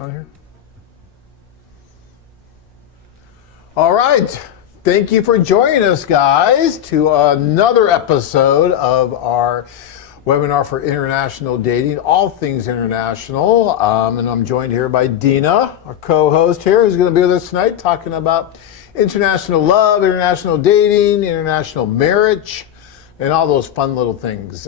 on here? All right. Thank you for joining us, guys, to another episode of our webinar for international dating, all things international. And I'm joined here by Dina, our co-host here, who's going to be with us tonight talking about international love, international dating, international marriage, and all those fun little things.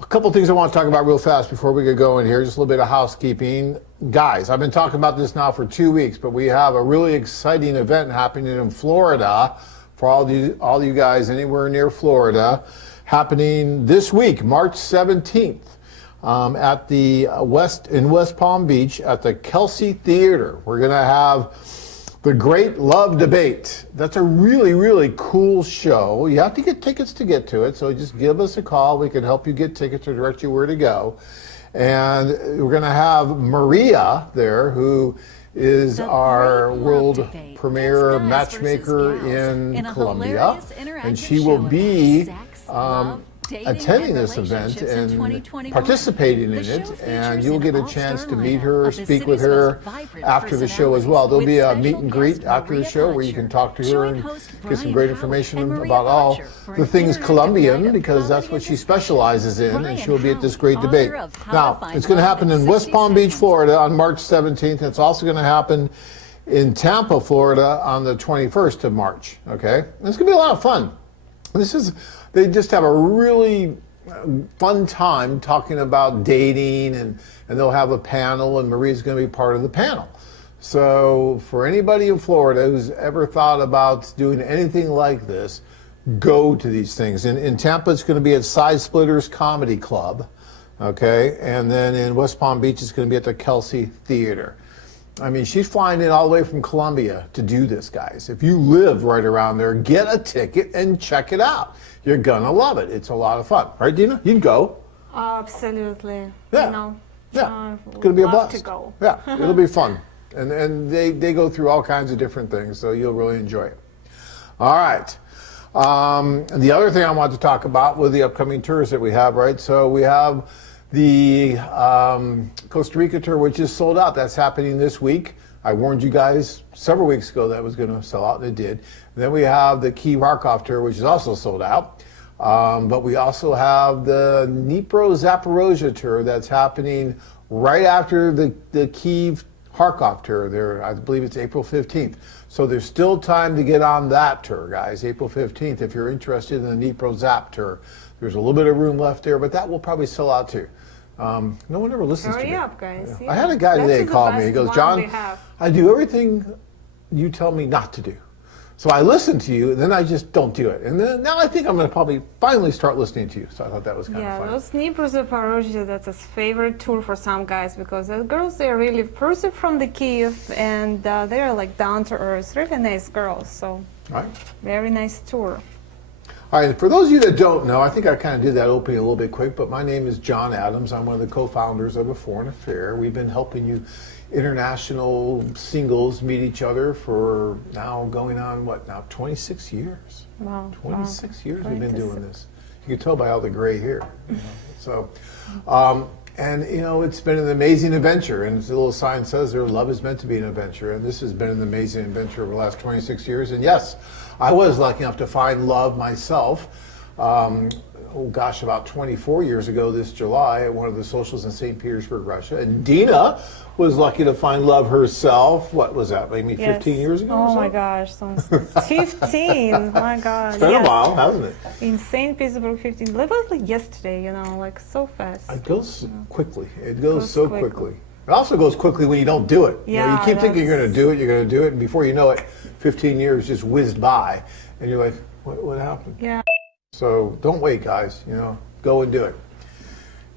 A couple things I want to talk about real fast before we get going here, just a little bit of housekeeping. Guys, I've been talking about this now for 2 weeks, but we have a really exciting event happening in Florida for all you guys anywhere near Florida, happening this week, March 17th, at the West Palm Beach at the Kelsey Theater. We're going to have the Great Love Debate. That's a really, really cool show. You have to get tickets to get to it, so just give us a call. We can help you get tickets or direct you where to go. And we're going to have Maria there, who is our world premier matchmaker in Colombia. And she will be attending this event and participating in it, and you'll get a chance to meet her, speak with her after the show as well. There'll be a meet and greet after the show where you can talk to her and get some great information about all the things Colombian, because that's what she specializes in, and she'll be at this great debate. Now, it's going to happen in West Palm Beach, Florida on March 17th. It's also going to happen in Tampa, Florida on the 21st of March, okay? And it's going to be a lot of fun. They just have a really fun time talking about dating, and they'll have a panel, and Maria's going to be part of the panel. So for anybody in Florida who's ever thought about doing anything like this, go to these things. In Tampa, it's going to be at Side Splitters Comedy Club, okay? And then in West Palm Beach, it's going to be at the Kelsey Theater. I mean, she's flying in all the way from Colombia to do this, guys. If you live right around there, get a ticket and check it out. You're gonna love it. It's a lot of fun. Right, Dina? You'd go. Absolutely. Yeah. You know, yeah. It's gonna be a blast. To go. Yeah, it'll be fun. And they go through all kinds of different things, so you'll really enjoy it. All right. The other thing I want to talk about with the upcoming tours that we have, right? So we have the Costa Rica tour, which is sold out. That's happening this week. I warned you guys several weeks ago that was going to sell out, and it did. And then we have the Kyiv tour, which is also sold out. But we also have the Dnipro Zaporozhye tour that's happening right after the Kyiv Kharkov tour. There, I believe it's April 15th. So there's still time to get on that tour, guys. April 15th, if you're interested in the Dnipro Zap tour. There's a little bit of room left there, but that will probably sell out too. No one ever listens to me. Hurry up, guys. Yeah. I had a guy today call me. He goes, John, I do everything you tell me not to do. So I listen to you, and then I just don't do it. And then now I think I'm going to probably finally start listening to you. So I thought that was kind of fun. Yeah, those Dnipro Zaporozhye, that's a favorite tour for some guys, because the girls, they're really first from the Kyiv, and they're like down to earth, really nice girls. So very nice tour. All right, for those of you that don't know, I think I kind of did that opening a little bit quick, but my name is John Adams. I'm one of the co-founders of A Foreign Affair. We've been helping you international singles meet each other for now going on, 26 years? Wow. 26 years we've been doing this. You can tell by all the gray hair. So, and it's been an amazing adventure, and as the little sign says there, love is meant to be an adventure, and this has been an amazing adventure over the last 26 years. And yes, I was lucky enough to find love myself. About 24 years ago this July at one of the socials in St. Petersburg, Russia. And Dina was lucky to find love herself. What was that, maybe 15 years ago? Oh my gosh, 15, my God. It's been a while, hasn't it? In St. Petersburg, 15, literally yesterday, like so fast. It goes quickly. It goes so quickly. It also goes quickly when you don't do it. Yeah, you keep thinking you're going to do it, and before you know it, 15 years just whizzed by, and you're like, what happened? Yeah. So don't wait, guys. Go and do it.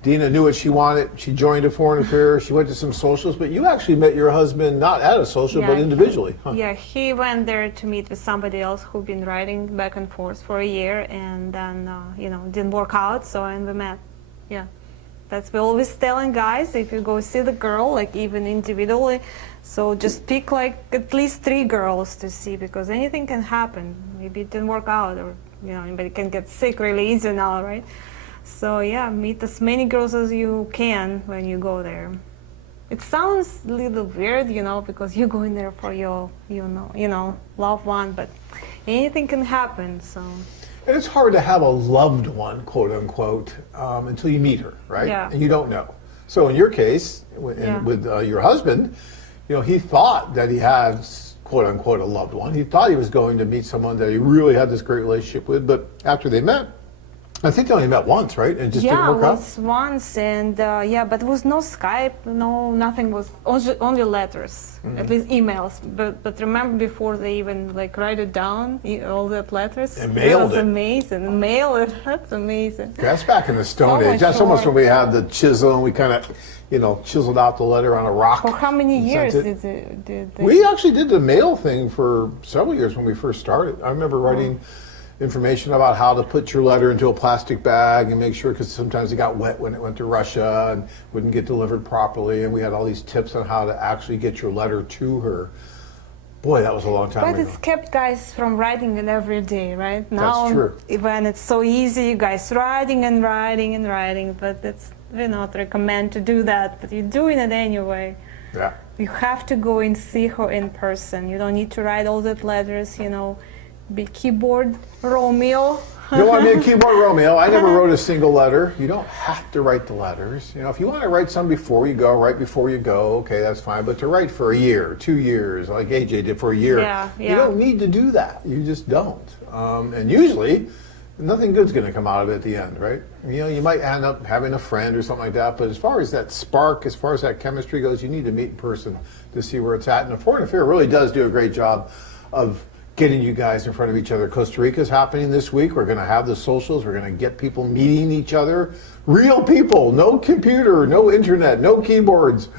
Dina knew what she wanted. She joined A Foreign Affair. She went to some socials, but you actually met your husband not at a social, but individually. Huh? Yeah, he went there to meet with somebody else who'd been writing back and forth for a year, and then, didn't work out, and we met. Yeah. That's we're always telling guys, if you go see the girl, like even individually, so just pick like at least 3 girls to see, because anything can happen. Maybe it didn't work out, or anybody can get sick really easy now, right? So yeah, meet as many girls as you can when you go there. it sounds a little weird, because you're going there for your, loved one, but anything can happen. So. And it's hard to have a loved one, quote unquote, until you meet her, right? Yeah. And you don't know. So in your case, with your husband, he thought that he had, quote unquote, a loved one. He thought he was going to meet someone that he really had this great relationship with, but after they met, I think they only met once, right? And it just didn't work out? Yeah, it was once, and but there was no Skype, nothing, was only letters, at least emails. But remember, before they even write it down, all that letters? And mailed it. Was amazing. Mail it, that's amazing. That's back in the Stone Age. That's almost when we had the chisel and we kind of, chiseled out the letter on a rock. For how many years did they? We actually did the mail thing for several years when we first started. I remember writing information about how to put your letter into a plastic bag and make sure, because sometimes it got wet when it went to Russia and wouldn't get delivered properly, and we had all these tips on how to actually get your letter to her. Boy, that was a long time ago. But it's kept guys from writing it every day, right? Now, that's true. When it's so easy, you guys writing and writing and writing, but we not recommend to do that, but you're doing it anyway. Yeah. You have to go and see her in person. You don't need to write all that letters, be keyboard Romeo. You don't want to be a keyboard Romeo. I never wrote a single letter. You don't have to write the letters. If you want to write some before you go, right before you go, okay, that's fine. But to write for a year, 2 years, like AJ did for a year, you don't need to do that. You just don't. And usually, nothing good's going to come out of it at the end, right? You might end up having a friend or something like that. But as far as that spark, as far as that chemistry goes, you need to meet in person to see where it's at. And the Foreign Affair really does do a great job of getting you guys in front of each other. Costa Rica is happening this week. We're going to have the socials. We're going to get people meeting each other. Real people, no computer, no internet, no keyboards.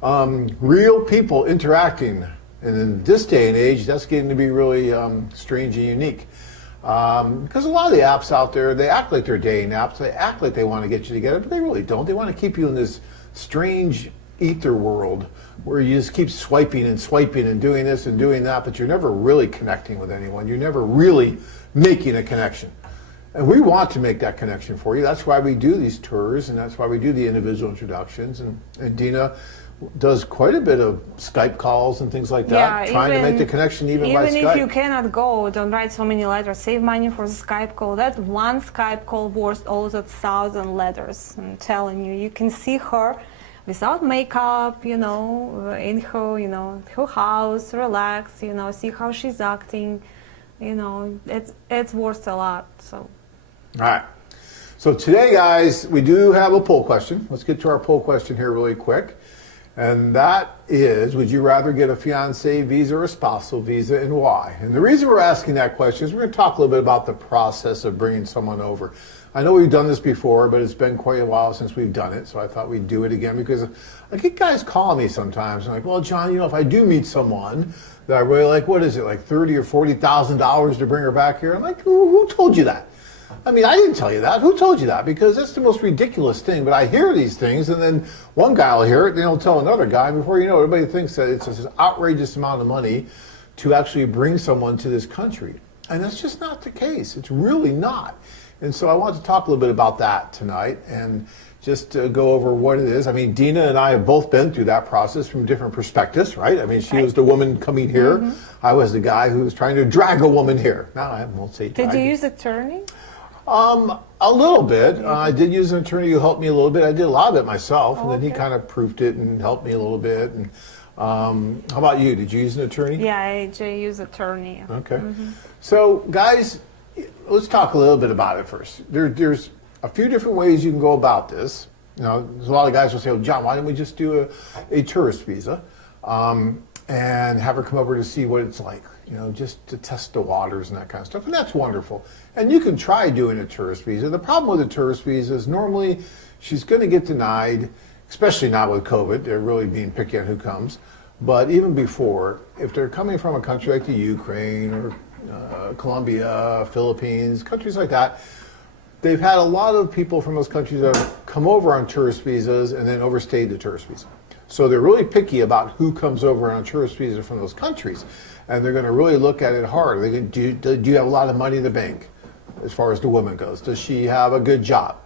Real people interacting. And in this day and age, that's getting to be really strange and unique. Because a lot of the apps out there, they act like they're dating apps. They act like they want to get you together, but they really don't. They want to keep you in this strange ether world where you just keep swiping and doing this and doing that, but you're never really connecting with anyone. You're never really making a connection. And we want to make that connection for you. That's why we do these tours, and that's why we do the individual introductions. And Dina does quite a bit of Skype calls and things like that, trying to make the connection even by Skype. Even if you cannot go, don't write so many letters. Save money for the Skype call. That one Skype call worth all that 1,000 letters. I'm telling you, you can see her without makeup, in her, her house, relax, see how she's acting, it's worth a lot. So. All right. So today, guys, we do have a poll question. Let's get to our poll question here really quick. And that is, would you rather get a fiancé visa or a spousal visa, and why? And the reason we're asking that question is we're going to talk a little bit about the process of bringing someone over. I know we've done this before, but it's been quite a while since we've done it, so I thought we'd do it again because I get guys call me sometimes and like, well, John, if I do meet someone that I really like, what is it, like $30,000 or $40,000 to bring her back here? I'm like, who told you that? I mean, I didn't tell you that. Who told you that? Because that's the most ridiculous thing. But I hear these things, and then one guy will hear it, then he'll tell another guy. And before you know it, everybody thinks that it's an outrageous amount of money to actually bring someone to this country. And that's just not the case. It's really not. And so I want to talk a little bit about that tonight and just to go over what it is. I mean, Dina and I have both been through that process from different perspectives, right? I mean, she was the woman coming here. Mm-hmm. I was the guy who was trying to drag a woman here. Now, I won't say drag. Did you use attorney? A little bit. I did use an attorney who helped me a little bit. I did a lot of it myself, and then he kind of proofed it and helped me a little bit. And how about you? Did you use an attorney? Yeah, I use attorney. Okay. Mm-hmm. So, guys, let's talk a little bit about it first. There's a few different ways you can go about this. There's a lot of guys will say, well, John, why don't we just do a tourist visa and have her come over to see what it's like, just to test the waters and that kind of stuff. And that's wonderful. And you can try doing a tourist visa. The problem with a tourist visa is normally she's going to get denied, especially now with COVID. They're really being picky on who comes. But even before, if they're coming from a country like the Ukraine or Colombia, Philippines, countries like that, they've had a lot of people from those countries that have come over on tourist visas and then overstayed the tourist visa. So they're really picky about who comes over on a tourist visa from those countries. And they're going to really look at it hard. Do you have a lot of money in the bank as far as the woman goes? Does she have a good job?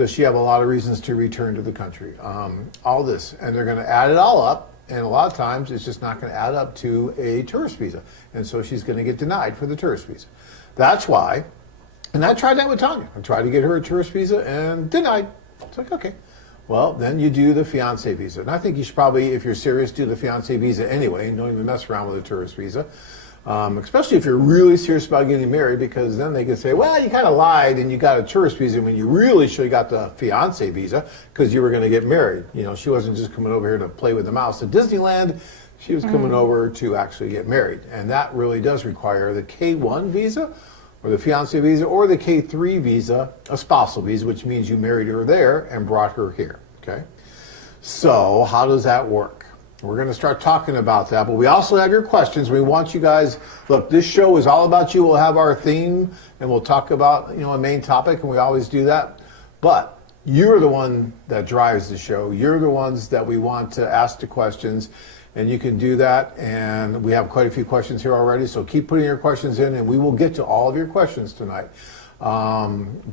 Does she have a lot of reasons to return to the country? All this. And they're going to add it all up. And a lot of times it's just not going to add up to a tourist visa. And so she's going to get denied for the tourist visa. That's why, and I tried that with Tanya. I tried to get her a tourist visa and denied. It's like, okay. Well, then you do the fiance visa. And I think you should probably, if you're serious, do the fiance visa anyway. And don't even mess around with a tourist visa. Especially if you're really serious about getting married, because then they can say, well, you kind of lied and you got a tourist visa when you really should have got the fiance visa because you were going to get married. You know, she wasn't just coming over here to play with the mouse at Disneyland. She was coming over to actually get married. And that really does require the K1 visa or the fiance visa or the K3 visa, a spousal visa, which means you married her there and brought her here. Okay. So how does that work? We're going to start talking about that, but we also have your questions. We want you guys, look, this show is all about you. We'll have our theme and we'll talk about, a main topic, and we always do that. But you're the one that drives the show. You're the ones that we want to ask the questions, and you can do that. And we have quite a few questions here already, so keep putting your questions in and we will get to all of your questions tonight. But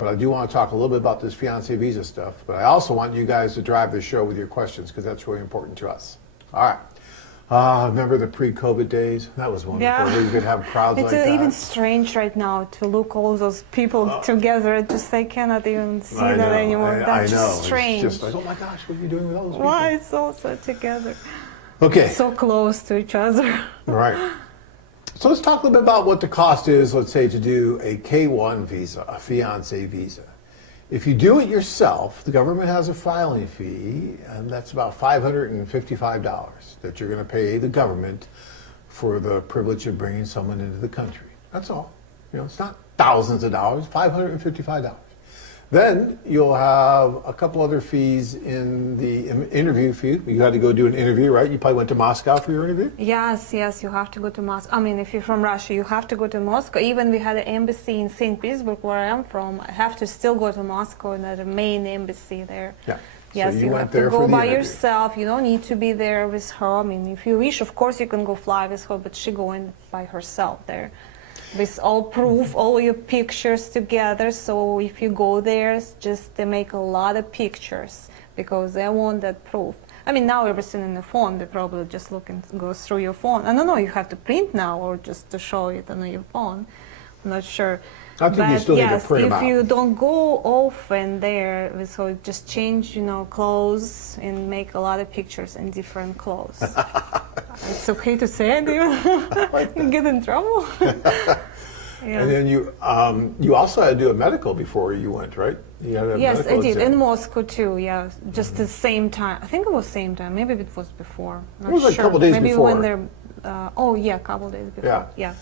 I do want to talk a little bit about this fiance visa stuff, but I also want you guys to drive the show with your questions because that's really important to us. All right. Remember the pre-COVID days? That was wonderful. Yeah. We could have crowds It's like that. even strange right now to look all those people together. It just I cannot even see that anymore. That's I know. just strange. It's just like, oh my gosh, what are you doing with all those people? Why it's also together? Okay. So close to each other. Right. So let's talk a little bit about what the cost is, let's say, to do a K1 visa, a fiance visa. If you do it yourself, the government has a filing fee, and that's about $555 that you're going to pay the government for the privilege of bringing someone into the country. That's all. It's not thousands of dollars, $555. Then you'll have a couple other fees in the interview fee. You had to go do an interview, right? You probably went to Moscow for your interview? Yes, you have to go to Moscow. I mean, if you're from Russia, you have to go to Moscow. Even we had an embassy in St. Petersburg, where I am from. I have to still go to Moscow and the main embassy there. Yeah. Yes, so you went have there to for go the by interview. yourself. You don't need to be there with her. I mean, if you wish, of course, you can go fly with her, but she going by herself there. With all proof, all your pictures together. So if you go there, just they make a lot of pictures because they want that proof. I mean, now everything in the phone, they probably just look and go through your phone. I don't know, you have to print now or just to show it on your phone. I'm not sure. I think you still need to print them out. If you don't go often there, so just change, clothes and make a lot of pictures in different clothes. It's okay to say it, even get in trouble. Yeah. And then you also had to do a medical before you went, right? You had a Yes, medical I did. exam. In Moscow too, yeah. Just the same time. I think it was same time. Maybe it was before. Not It was like a sure. couple days Maybe before. when they're, a couple days before. Yeah.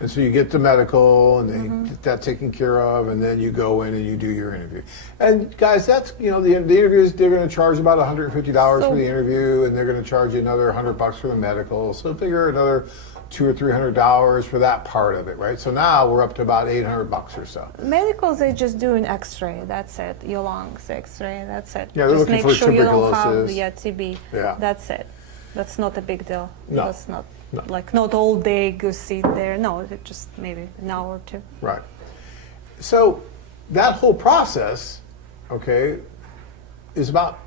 And so you get the medical, and they get that taken care of, and then you go in and you do your interview. And guys, that's the interviews. They're going to charge about $150 for the interview, and they're going to charge you another $100 for the medical. So figure another $200 or $300 for that part of it, right? So now we're up to about $800 or so. Medicals, they just do an X-ray. That's it. Your lungs X-ray. That's it. Yeah, they're just looking make for sure you don't have tuberculosis. TB. Yeah. That's it. That's not a big deal. No. That's not No. like not all day go sit there. No, it's just maybe an hour or two. Right. So that whole process, okay, is about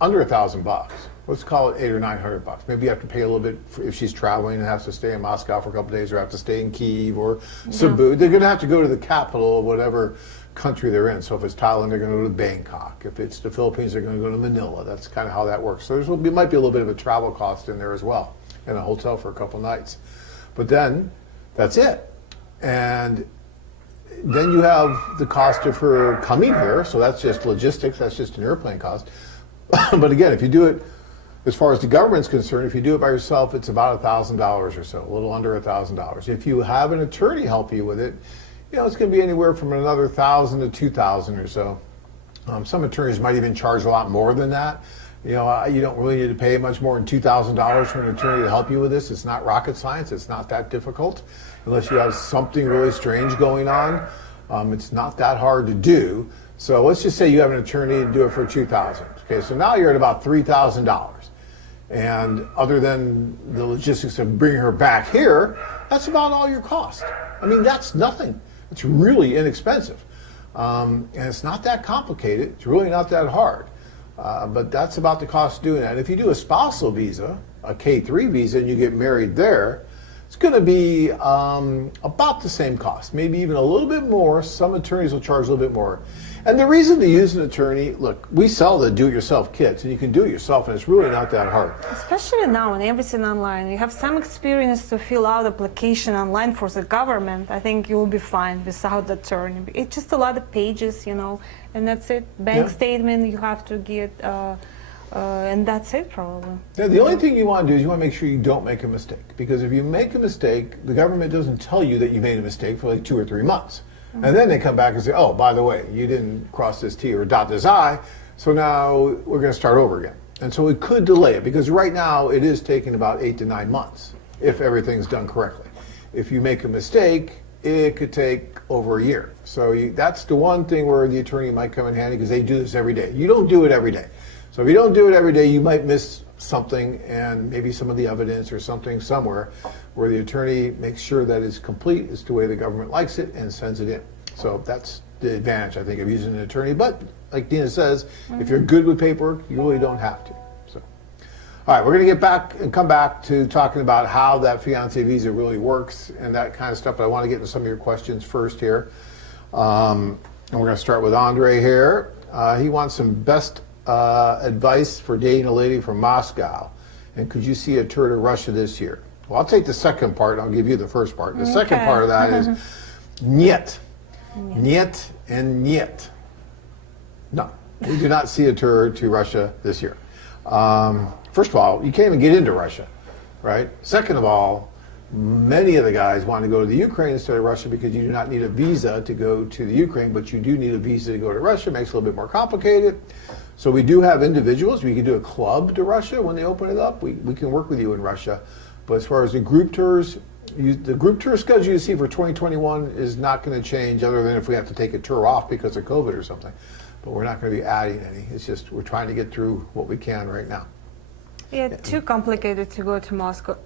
under $1,000. Let's call it $800 or $900. Maybe you have to pay a little bit if she's traveling and has to stay in Moscow for a couple of days, or have to stay in Kyiv or Cebu. They're going to have to go to the capital of whatever country they're in. So if it's Thailand, they're going to go to Bangkok. If it's the Philippines, they're going to go to Manila. That's kind of how that works. So there might be a little bit of a travel cost in there as well, in a hotel for a couple nights. But then that's it. And then you have the cost of her coming here. So that's just logistics. That's just an airplane cost. But again, if you do it, as far as the government's concerned, if you do it by yourself, it's about $1,000 or so, a little under $1,000. If you have an attorney help you with it, it's going to be anywhere from another $1,000 to $2,000 or so. Some attorneys might even charge a lot more than that. You don't really need to pay much more than $2,000 for an attorney to help you with this. It's not rocket science. It's not that difficult. Unless you have something really strange going on, it's not that hard to do. So let's just say you have an attorney and do it for $2,000. Okay, so now you're at about $3,000. And other than the logistics of bringing her back here, that's about all your cost. I mean, that's nothing. It's really inexpensive. And it's not that complicated. It's really not that hard. But that's about the cost of doing that. If you do a spousal visa, a K3 visa, and you get married there, it's going to be about the same cost, maybe even a little bit more. Some attorneys will charge a little bit more. And the reason to use an attorney, look, we sell the do-it-yourself kits, and you can do it yourself, and it's really not that hard. Especially now and everything online. You have some experience to fill out application online for the government. I think you will be fine without the attorney. It's just a lot of pages, and that's it. Bank statement you have to get, and that's it probably. Yeah, the only thing you want to do is you want to make sure you don't make a mistake. Because if you make a mistake, the government doesn't tell you that you made a mistake for like 2 or 3 months. And then they come back and say, oh, by the way, you didn't cross this T or dot this I, so now we're going to start over again. And so it could delay it, because right now it is taking about 8 to 9 months if everything's done correctly. If you make a mistake, it could take over a year. So that's the one thing where the attorney might come in handy, because they do this every day. You don't do it every day. So if you don't do it every day, you might miss something, and maybe some of the evidence or something somewhere where the attorney makes sure that it's complete, it's the way the government likes it, and sends it in. So that's the advantage, I think, of using an attorney. But like Dina says, if you're good with paperwork, you really don't have to. So, all right, we're going to get back and come back to talking about how that fiancé visa really works and that kind of stuff. But I want to get into some of your questions first here. And we're going to start with Andre here. He wants some best advice for dating a lady from Moscow. And could you see a tour to Russia this year? Well, I'll take the second part. I'll give you the first part. The second part of that is niet. Niet and niet. No, we do not see a tour to Russia this year. First of all, you can't even get into Russia, right? Second of all, many of the guys want to go to the Ukraine instead of Russia because you do not need a visa to go to the Ukraine, but you do need a visa to go to Russia. It makes it a little bit more complicated. So we do have individuals. We can do a club to Russia when they open it up. We can work with you in Russia. But as far as the group tours, the group tour schedule you see for 2021 is not going to change, other than if we have to take a tour off because of COVID or something. But we're not going to be adding any. It's just we're trying to get through what we can right now. Yeah, too complicated to go to Moscow.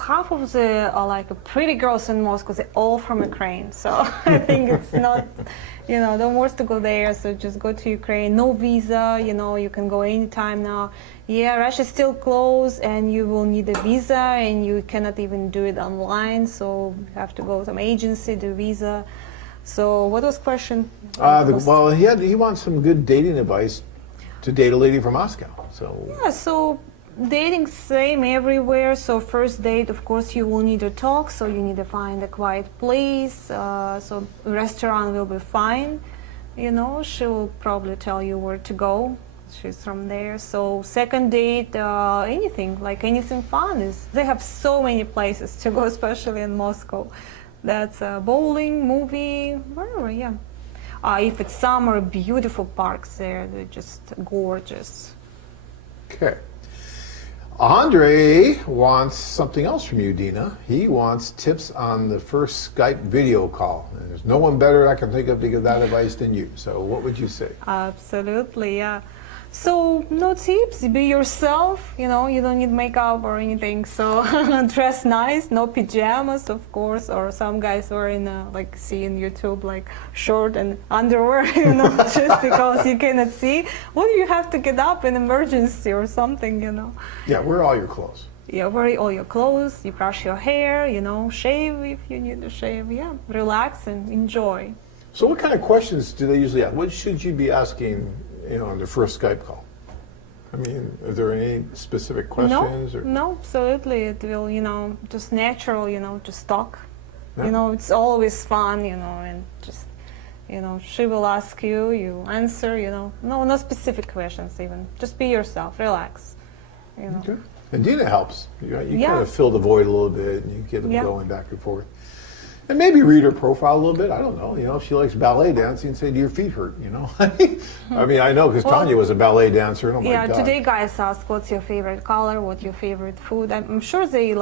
Half of the pretty girls in Moscow, they're all from Ukraine. So I think it's not, don't want to go there. So just go to Ukraine. No visa, you can go anytime now. Yeah, Russia's still closed and you will need a visa and you cannot even do it online. So you have to go to some agency, do visa. So what was the question? Well, he wants some good dating advice to date a lady from Moscow. So yeah, so dating same everywhere. So first date, of course, you will need to talk. So you need to find a quiet place. So restaurant will be fine. She will probably tell you where to go. She's from there. So second date, anything fun. They have so many places to go, especially in Moscow. That's bowling, movie, wherever, yeah. If it's summer, beautiful parks there. They're just gorgeous. Okay. Andre wants something else from you, Dina. He wants tips on the first Skype video call. And there's no one better I can think of to give that advice than you. So what would you say? Absolutely, yeah. So no tips, be yourself, you don't need makeup or anything. So dress nice, no pajamas, of course, or some guys wearing see in YouTube short and underwear, just because you cannot see. Well, you have to get up in emergency or something, Yeah, wear all your clothes. Yeah, wear all your clothes, you brush your hair, shave if you need to shave, yeah, relax and enjoy. So what kind of questions do they usually ask? What should you be asking on the first Skype call? I mean, are there any specific questions? No, absolutely. It will, just natural, just talk. Yeah. It's always fun, and just, she will ask you, you answer, no specific questions even. Just be yourself, relax, Okay. And Dina helps. You kind of fill the void a little bit, and you get them going back and forth. And maybe read her profile a little bit. I don't know. If she likes ballet dancing, say, do your feet hurt? I mean, I know because Tanya was a ballet dancer. And yeah, today guys ask, what's your favorite color? What's your favorite food? I'm sure they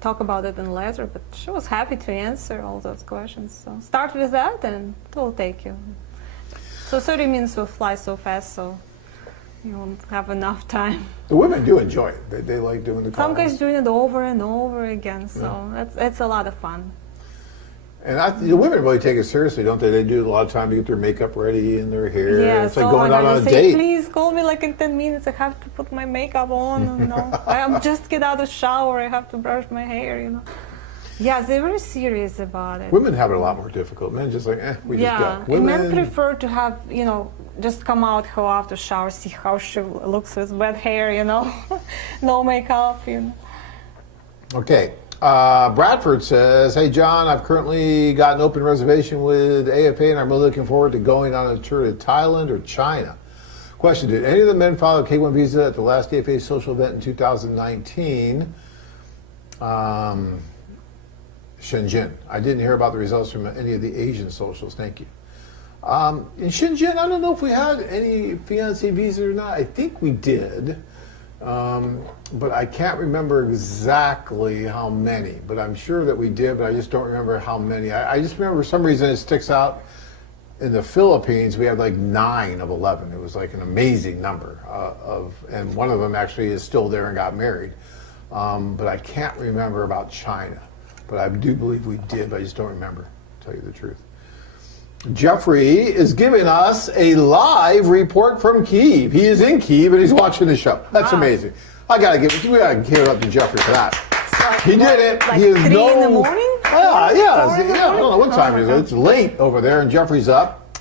talk about it in letter, but she was happy to answer all those questions. So start with that, and it will take you. So 30 minutes will fly so fast, so you won't have enough time. The women do enjoy it. They like doing the calls. Some guys doing it over and over again, so that's a lot of fun. And the women really take it seriously, don't they? They do a lot of time to get their makeup ready and their hair. Yeah, It's like going out on a say, date. please call me like in 10 minutes. I have to put my makeup on. You know, I just get out of the shower. I have to brush my hair. You know. Yeah, they're very serious about it. Women have it a lot more difficult. Men just like, we just go. Women, men prefer to have, you know, just come out, go after shower, see how she looks with wet hair, you know, no makeup, you know. Okay. Bradford says, hey, John, I've currently got an open reservation with AFA, and I'm really looking forward to going on a tour to Thailand or China. Question, did any of the men file a K-1 visa at the last AFA social event in 2019? Shenzhen. I didn't hear about the results from any of the Asian socials. Thank you. In Shenzhen, I don't know if we had any fiancé visas or not. I think we did. But I can't remember exactly how many. But I'm sure that we did, but I just don't remember how many. I just remember for some reason it sticks out. In the Philippines, we had like 9 of 11. It was like an amazing number and one of them actually is still there and got married. But I can't remember about China. But I do believe we did, but I just don't remember, to tell you the truth. Jeffrey is giving us a live report from Kyiv. He is in Kyiv and he's watching the show. That's amazing. We gotta give it up to Jeffrey for that. So, he did it. Like he is 3 in the morning? Yeah. I don't know what time it is. It's late over there, and Jeffrey's up.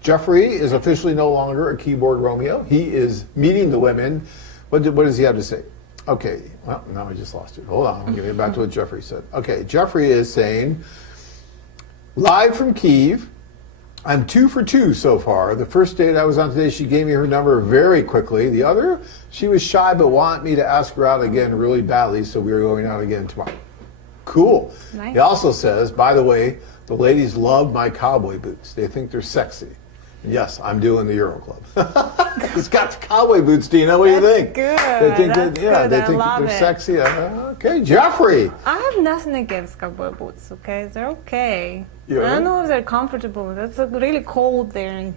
Jeffrey is officially no longer a keyboard Romeo. He is meeting the women. What does he have to say? Okay, well, now I just lost it. Hold on, I'm going to get back to what Jeffrey said. Okay, Jeffrey is saying, live from Kyiv, I'm 2 for 2 so far. The first date I was on today, she gave me her number very quickly. The other, she was shy but wanted me to ask her out again really badly, so we are going out again tomorrow. Cool. Nice. He also says, by the way, the ladies love my cowboy boots. They think they're sexy. Yes, I'm doing the Euro Club. It's got the cowboy boots, Dina. What do you think? Good. They think That's that, good. they I think love that they're it. sexy. Okay, Jeffrey. I have nothing against cowboy boots, okay? They're okay. Yeah. I don't know if they're comfortable. It's really cold there,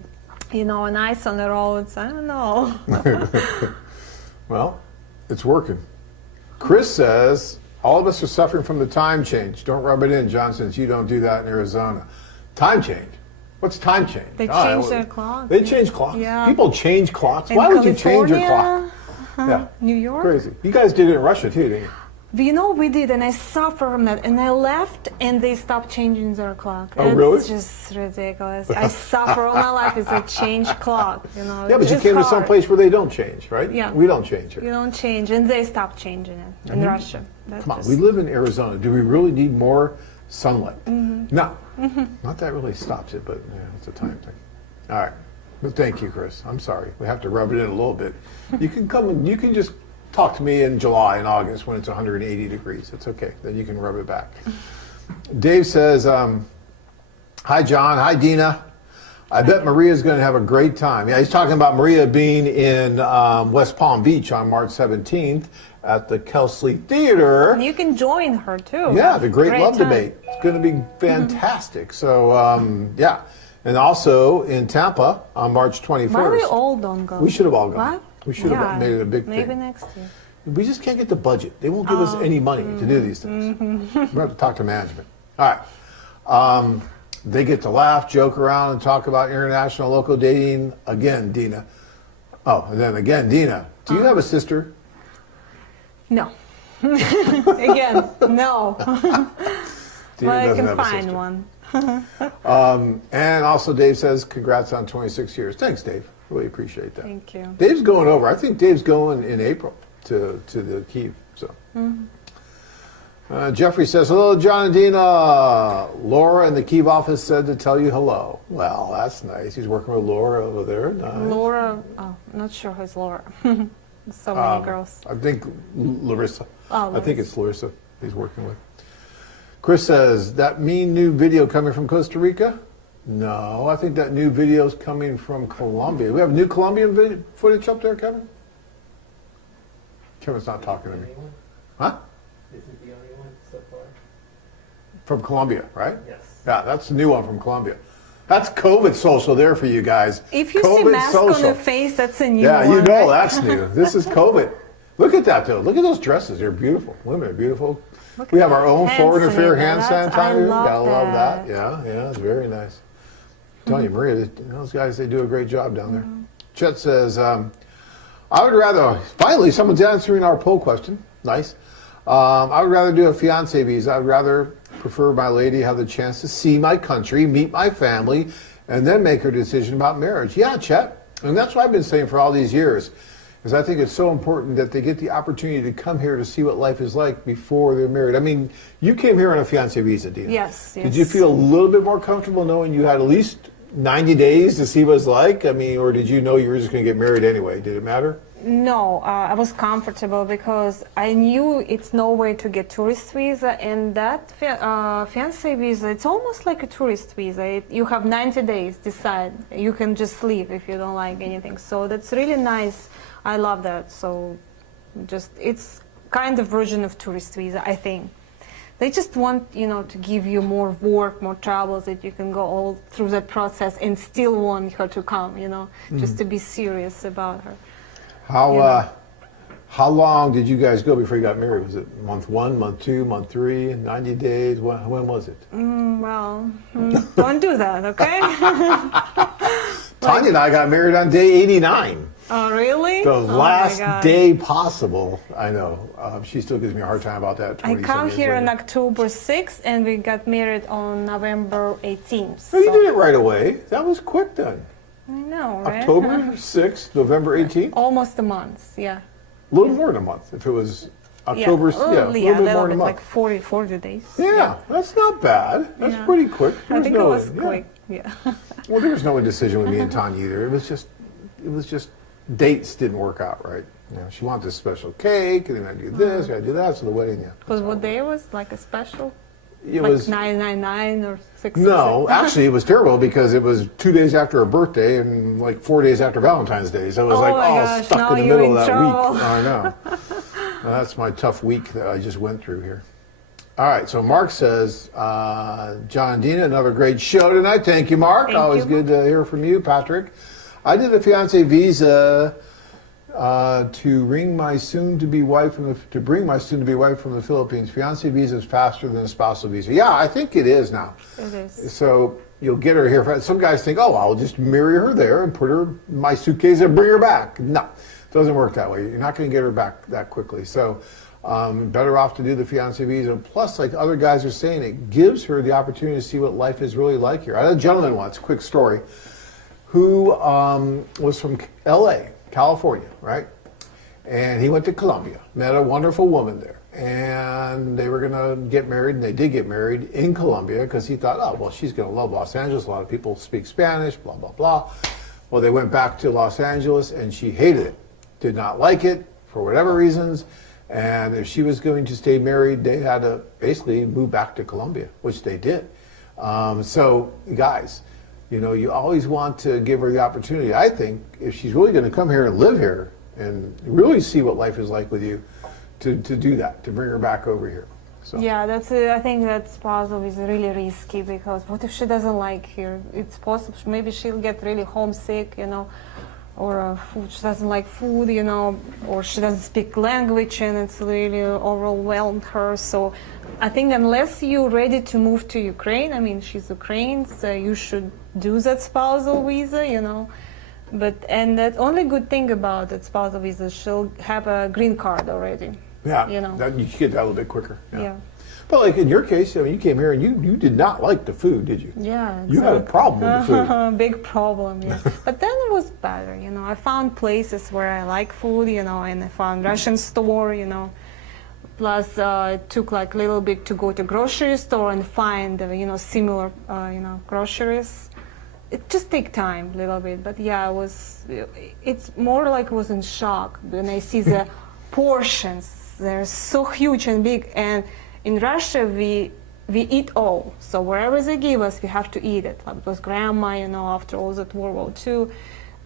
you know, and ice on the roads. I don't know. Well, it's working. Chris says, all of us are suffering from the time change. Don't rub it in, John, since you don't do that in Arizona. Time change? What's time change? They change their clock. They change clocks? Yeah. People change clocks. In Why would you change your California, clock? Yeah. New York. Crazy. You guys did it in Russia too, didn't you? But you know, we did, and I suffer from that. And I left, and they stopped changing their clock. Oh, really? It's just ridiculous. I suffer all my life. It's a change clock, you know. Yeah, but you It's came to hard. some place where they don't change, right? Yeah. We don't change here. You don't change, and they stopped changing it in Russia. That's Come on, just- we live in Arizona. Do we really need more sunlight? No. Not that really stops it, but yeah, it's a time thing. All right. But thank you, Chris. I'm sorry. We have to rub it in a little bit. You can come and you can just talk to me in July and August when it's 180 degrees. It's okay. Then you can rub it back. Dave says, hi, John. Hi, Dina. I bet Maria's going to have a great time. Yeah, he's talking about Maria being in West Palm Beach on March 17th at the Kelsley Theater. And you can join her too. Yeah, the Great Love time. Debate. It's going to be fantastic. So, yeah. And also in Tampa on March 21st. Why we all don't go? We should have all gone. What? We should have made it a big thing. Maybe next year. We just can't get the budget. They won't give us any money to do these things. We have to talk to management. All right. They get to laugh, joke around, and talk about international local dating. Again, Dina. Oh, and then again, Dina. Do you have a sister? No. Again, no. Dina But I doesn't can have a find sister. one. And also Dave says, congrats on 26 years. Thanks, Dave. Really appreciate that. Thank you. Dave's going over. I think Dave's going in April to the Kyiv. So. Jeffrey says, hello, John and Dina. Laura in the Kyiv office said to tell you hello. Well, that's nice. He's working with Laura over there. Nice. Laura, not sure who's Laura. So many girls. I think Larissa. Oh, I think it's Larissa he's working with. Chris says, that mean new video coming from Costa Rica? No, I think that new video is coming from Colombia. We have new Colombian footage up there, Kevin? Kevin's not talking to me. Huh? This is the only one so far? From Colombia, right? Yes. Yeah, that's the new one from Colombia. That's COVID social there for you guys. If you see COVID mask on your face, that's a new Yeah, one. you know right? that's new. This is COVID. Look at that, though. Look at those dresses. They're beautiful. Women are beautiful. We have our own Hand foreign affair sanitizer. hand That's- I sanitizer. love Gotta love that. that. Yeah, it's very nice. I'm telling you, Maria, those guys, they do a great job down there. Chet says, I would rather, finally, someone's answering our poll question. Nice. I would rather do a fiance visa. I would rather prefer my lady have the chance to see my country, meet my family, and then make her decision about marriage. Yeah, Chet. And that's what I've been saying for all these years, is I think it's so important that they get the opportunity to come here to see what life is like before they're married. I mean, you came here on a fiance visa, Dina. Yes. Did you feel a little bit more comfortable knowing you had at least 90 days to see what it's like? I mean, or did you know you were just going to get married anyway? Did it matter? No, I was comfortable because I knew it's no way to get tourist visa, and that fiance visa, it's almost like a tourist visa. You have 90 days, decide. You can just leave if you don't like anything. So that's really nice. I love that. So just, it's kind of version of tourist visa, I think. They just want, to give you more work, more troubles, that you can go all through that process and still want her to come, just to be serious about her. How long did you guys go before you got married? Was it month 1, month 2, month 3, 90 days? When was it? Don't do that, okay? Tanya and I got married on day 89. Oh, really? The Oh my last God. day possible. I know. She still gives me a hard time about that. I 20 come here on later. October 6th, and we got married on November 18th. No, you so- did it right away. That was quick then. I know, right? October 6th, November 18th. Almost a month, yeah. A little more than a month. If it was October, yeah, a little bit little more bit, than a month. like 40 days. Yeah, that's not bad. That's Yeah. pretty quick. I There's think no- it was yeah. quick, yeah. Well, there was no indecision with me and Tanya either. It was just dates didn't work out right. She wanted this special cake, and then I do this, I do that. So the wedding, yeah. Because what day was like a special? It like was 999 or 666? no, actually, it was terrible because it was 2 days after her birthday and like 4 days after Valentine's Day. So it was Oh like my all gosh, stuck now in the you're middle in of that trouble. week. I know. That's my tough week that I just went through here. All right, so Mark says, John and Dina, another great show tonight. Thank you, Mark. Thank Always you. good to hear from you, Patrick. I did a fiance visa to bring my soon-to-be wife from the Philippines. Fiance visa is faster than a spousal visa. Yeah, I think it is now. It is. So you'll get her here. Some guys think, oh, I'll just marry her there and put her in my suitcase and bring her back. No, it doesn't work that way. You're not going to get her back that quickly. So better off to do the fiance visa. Plus, like other guys are saying, it gives her the opportunity to see what life is really like here. I had a gentleman once, quick story, who was from L.A., California, right? And he went to Colombia, met a wonderful woman there. And they were going to get married, and they did get married in Colombia because he thought, oh, well, she's going to love Los Angeles. A lot of people speak Spanish, blah, blah, blah. Well, they went back to Los Angeles, and she hated it, did not like it for whatever reasons. And if she was going to stay married, they had to basically move back to Colombia, which they did. So, guys, you always want to give her the opportunity. I think if she's really going to come here and live here and really see what life is like with you, to do that, to bring her back over here. So. Yeah, I think that spousal is really risky, because what if she doesn't like here? It's possible, maybe she'll get really homesick, or she doesn't like food, or she doesn't speak language and it's really overwhelmed her. So I think unless you're ready to move to Ukraine, I mean, she's Ukrainian, so you should do that spousal visa, and the only good thing about that spousal visa, she'll have a green card already. Yeah, You you get that a little bit quicker. Yeah. But like in your case, you came here and you did not like the food, did you? Yeah. You had a problem with the food. Big problem, yeah. But then it was better, I found places where I like food, and I found Russian store, Plus, it took like a little bit to go to grocery store and find, similar, groceries. It just take time a little bit, but yeah, it's more like I was in shock when I see the portions. They're so huge and big, and in Russia we eat all. So wherever they give us, we have to eat it. Like, because grandma, after all that World War II,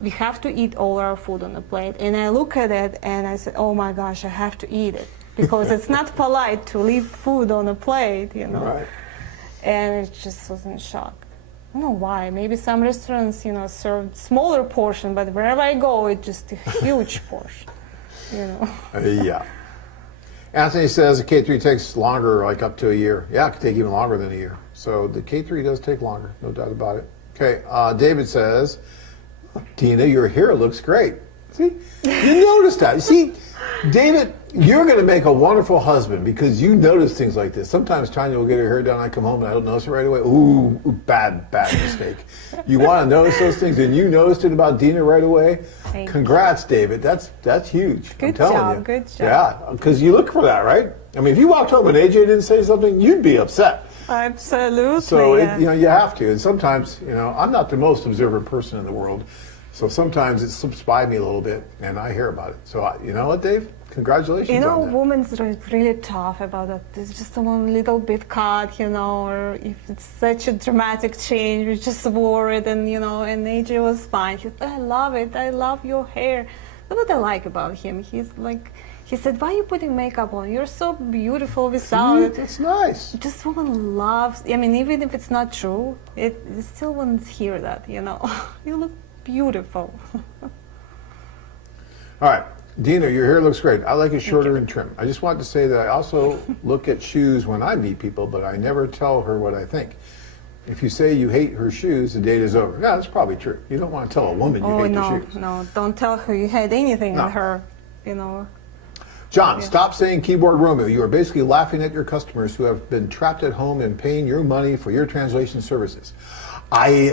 we have to eat all our food on the plate. And I look at it and I said, oh my gosh, I have to eat it. Because it's not polite to leave food on a plate, Right. And it just was in shock. I don't know why. Maybe some restaurants, serve smaller portion, but wherever I go, it's just a huge portion, Yeah. Anthony says the K3 takes longer, like up to a year. Yeah, it could take even longer than a year. So the K3 does take longer, no doubt about it. Okay, David says, Dina, your hair looks great. See, you noticed that. See, David, you're going to make a wonderful husband because you notice things like this. Sometimes Tanya will get her hair done, I come home and I don't notice it right away. Ooh, bad mistake. You want to notice those things, and you noticed it about Dina right away. Congrats, David. That's huge. Good I'm telling job, you. good job. Yeah, because you look for that, right? I mean, if you walked home and AJ didn't say something, you'd be upset. Absolutely. So yeah. you have to, and sometimes I'm not the most observant person in the world, so sometimes it slips by me a little bit, and I hear about it. So you know what, Dave? Congratulations. on that. Women's are really tough about it. It's just one little bit cut, or if it's such a dramatic change, we're just worried, and AJ was fine. He said, I love it. I love your hair. That's what I like about him. He said, why are you putting makeup on? You're so beautiful without it. That's nice. Just woman loves, even if it's not true, it still wants to hear that, You look beautiful. All right. Dina, your hair looks great. I like it shorter and trim. I just wanted to say that I also look at shoes when I meet people, but I never tell her what I think. If you say you hate her shoes, the date is over. Yeah, that's probably true. You don't want to tell a woman you hate their shoes. No, don't tell her you hate anything No. in her, John, stop saying keyboard Romeo. You are basically laughing at your customers who have been trapped at home and paying your money for your translation services. I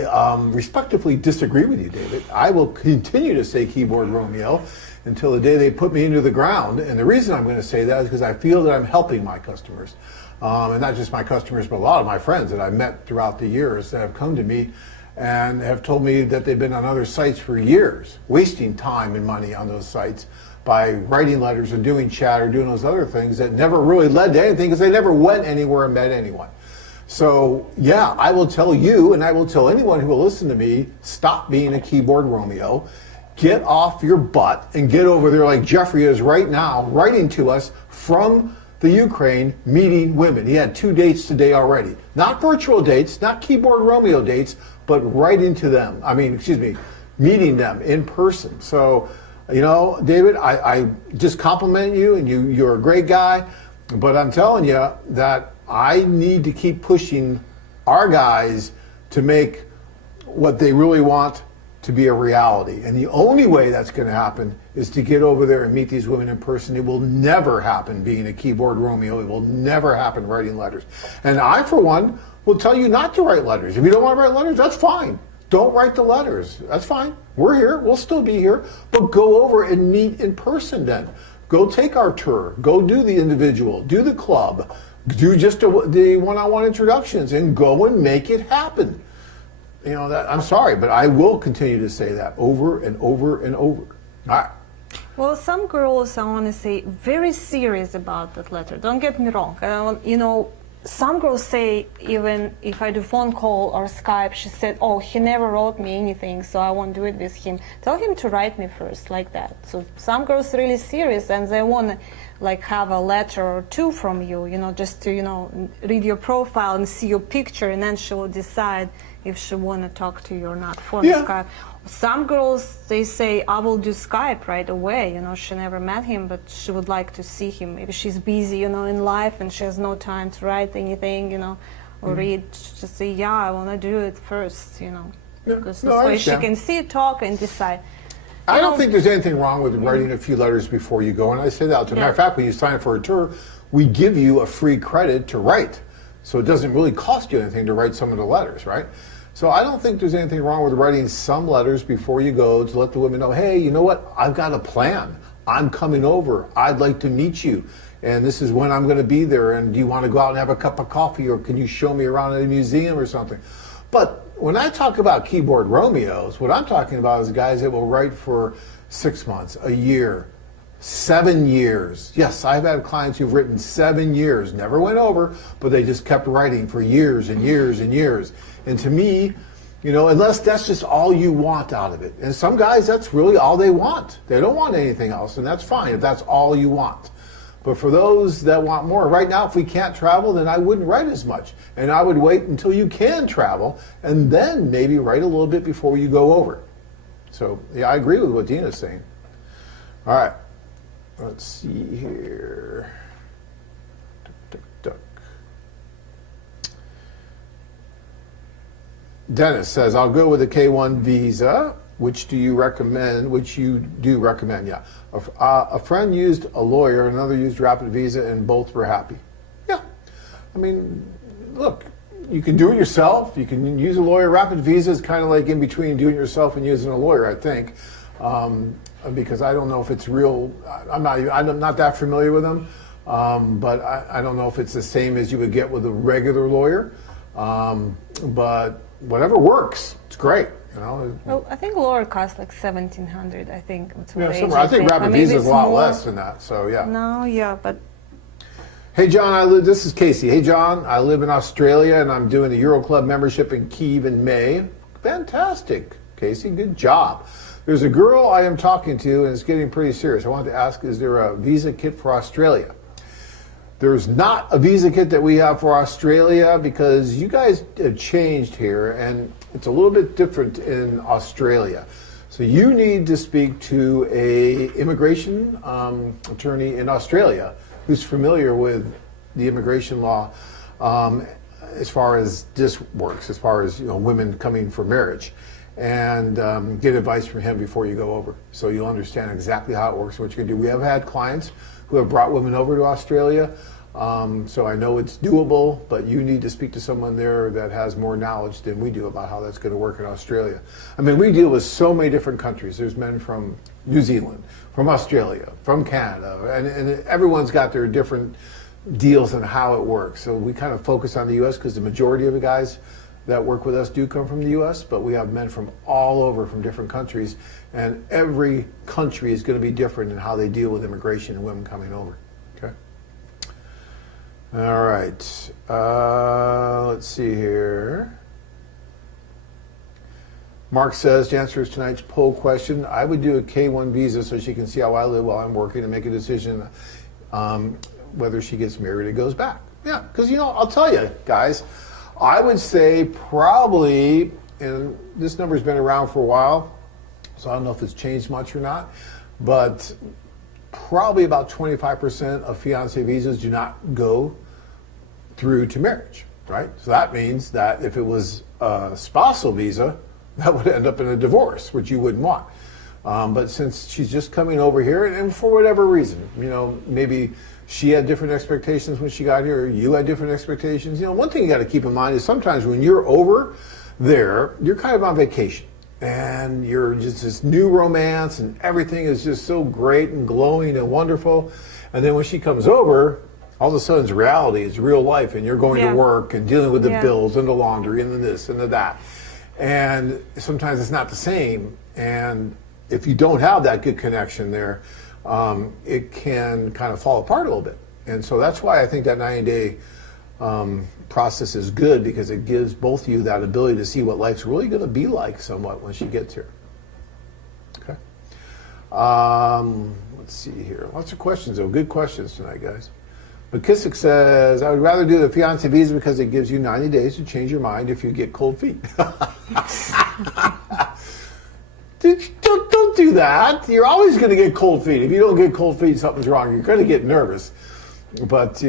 respectfully disagree with you, David. I will continue to say keyboard Romeo until the day they put me into the ground. And the reason I'm going to say that is because I feel that I'm helping my customers. And not just my customers, but a lot of my friends that I've met throughout the years that have come to me and have told me that they've been on other sites for years, wasting time and money on those sites by writing letters and doing chat or doing those other things that never really led to anything because they never went anywhere and met anyone. So, yeah, I will tell you, and I will tell anyone who will listen to me, stop being a keyboard Romeo. Get off your butt and get over there like Jeffrey is right now, writing to us from the Ukraine, meeting women. He had 2 dates today already. Not virtual dates, not keyboard Romeo dates, but writing to them. Meeting them in person. So, David, I just compliment you, and you're a great guy, but I'm telling you that I need to keep pushing our guys to make what they really want to be a reality. And the only way that's going to happen is to get over there and meet these women in person. It will never happen being a keyboard Romeo. It will never happen writing letters. And I, for one, will tell you not to write letters. If you don't want to write letters, that's fine. Don't write the letters. That's fine. We're here. We'll still be here. But go over and meet in person then. Go take our tour. Go do the individual. Do the club. Do just the one-on-one introductions and go and make it happen. I'm sorry, but I will continue to say that over and over and over. All right. Well, some girls, I want to say, very serious about that letter. Don't get me wrong. Some girls say, even if I do phone call or Skype, she said, oh, he never wrote me anything, so I won't do it with him. Tell him to write me first, like that. So some girls really serious, and they want to have a letter or two from you, just to, read your profile and see your picture, and then she will decide if she want to talk to you or not. Phone Skype. Some girls, they say, I will do Skype right away. She never met him, but she would like to see him. Maybe she's busy, in life, and she has no time to write anything, or read. She just say, yeah, I want to do it first, because this way she can see, talk, and decide. I don't think there's anything wrong with writing a few letters before you go, and I say that. As a matter of fact, when you sign up for a tour, we give you a free credit to write. So it doesn't really cost you anything to write some of the letters, right? So I don't think there's anything wrong with writing some letters before you go to let the women know, hey, you know what? I've got a plan. I'm coming over. I'd like to meet you. And this is when I'm going to be there. And do you want to go out and have a cup of coffee, or can you show me around at a museum or something? But when I talk about keyboard Romeos, what I'm talking about is guys that will write for 6 months, a year, 7 years. Yes, I've had clients who've written 7 years, never went over, but they just kept writing for years and years and years. And to me, unless that's just all you want out of it. And some guys, that's really all they want. They don't want anything else, and that's fine if that's all you want. But for those that want more, right now, if we can't travel, then I wouldn't write as much. And I would wait until you can travel, and then maybe write a little bit before you go over. So, yeah, I agree with what Dina's saying. All right. Let's see here. Dennis says, I'll go with a K1 visa. Which do you recommend? Which you do recommend, yeah. A friend used a lawyer, another used rapid visa, and both were happy. Yeah. I mean, look, you can do it yourself. You can use a lawyer. Rapid visa is kind of like in between doing it yourself and using a lawyer, I think. Because I don't know if it's real. I'm not that familiar with them. But I don't know if it's the same as you would get with a regular lawyer. But whatever works, it's great. You know. Well, I think lawyer costs like 1,700. I think. I think rapid visa is a lot less than that. So yeah. No, yeah, but. Hey John, this is Casey. Hey John, I live in Australia and I'm doing the Euro Club membership in Kyiv in May. Fantastic, Casey. Good job. There's a girl I am talking to and it's getting pretty serious. I wanted to ask, is there a visa kit for Australia? There's not a visa kit that we have for Australia because you guys have changed here and it's a little bit different in Australia. So you need to speak to a immigration attorney in Australia who's familiar with the immigration law as far as this works, as far as women coming for marriage. And get advice from him before you go over. So you'll understand exactly how it works and what you can do. We have had clients who have brought women over to Australia. So I know it's doable, but you need to speak to someone there that has more knowledge than we do about how that's going to work in Australia. I mean, we deal with so many different countries. There's men from New Zealand, from Australia, from Canada, and everyone's got their different deals on how it works. So we kind of focus on the U.S. because the majority of the guys that work with us do come from the U.S., but we have men from all over from different countries, and every country is going to be different in how they deal with immigration and women coming over. Okay. All right. Let's see here. Mark says, to answer tonight's poll question, I would do a K1 visa so she can see how I live while I'm working and make a decision whether she gets married or goes back. Yeah, because, I'll tell you, guys, I would say probably, and this number's been around for a while, so I don't know if it's changed much or not, but probably about 25% of fiancé visas do not go through to marriage, right? So that means that if it was a spousal visa, that would end up in a divorce, which you wouldn't want. But since she's just coming over here, and for whatever reason, maybe she had different expectations when she got here, or you had different expectations. One thing you got to keep in mind is sometimes when you're over there, you're kind of on vacation. And you're just this new romance, and everything is just so great and glowing and wonderful. And then when she comes over, all of a sudden it's reality, it's real life, and you're going to work and dealing with the bills and the laundry and the this and the that. And sometimes it's not the same. And if you don't have that good connection there, it can kind of fall apart a little bit. And so that's why I think that 90-day process is good, because it gives both of you that ability to see what life's really going to be like somewhat when she gets here. Okay. Let's see here. Lots of questions, though. Good questions tonight, guys. McKissick says, I would rather do the fiancé visa because it gives you 90 days to change your mind if you get cold feet. Don't do that. You're always going to get cold feet. If you don't get cold feet, something's wrong. You're going to get nervous. But,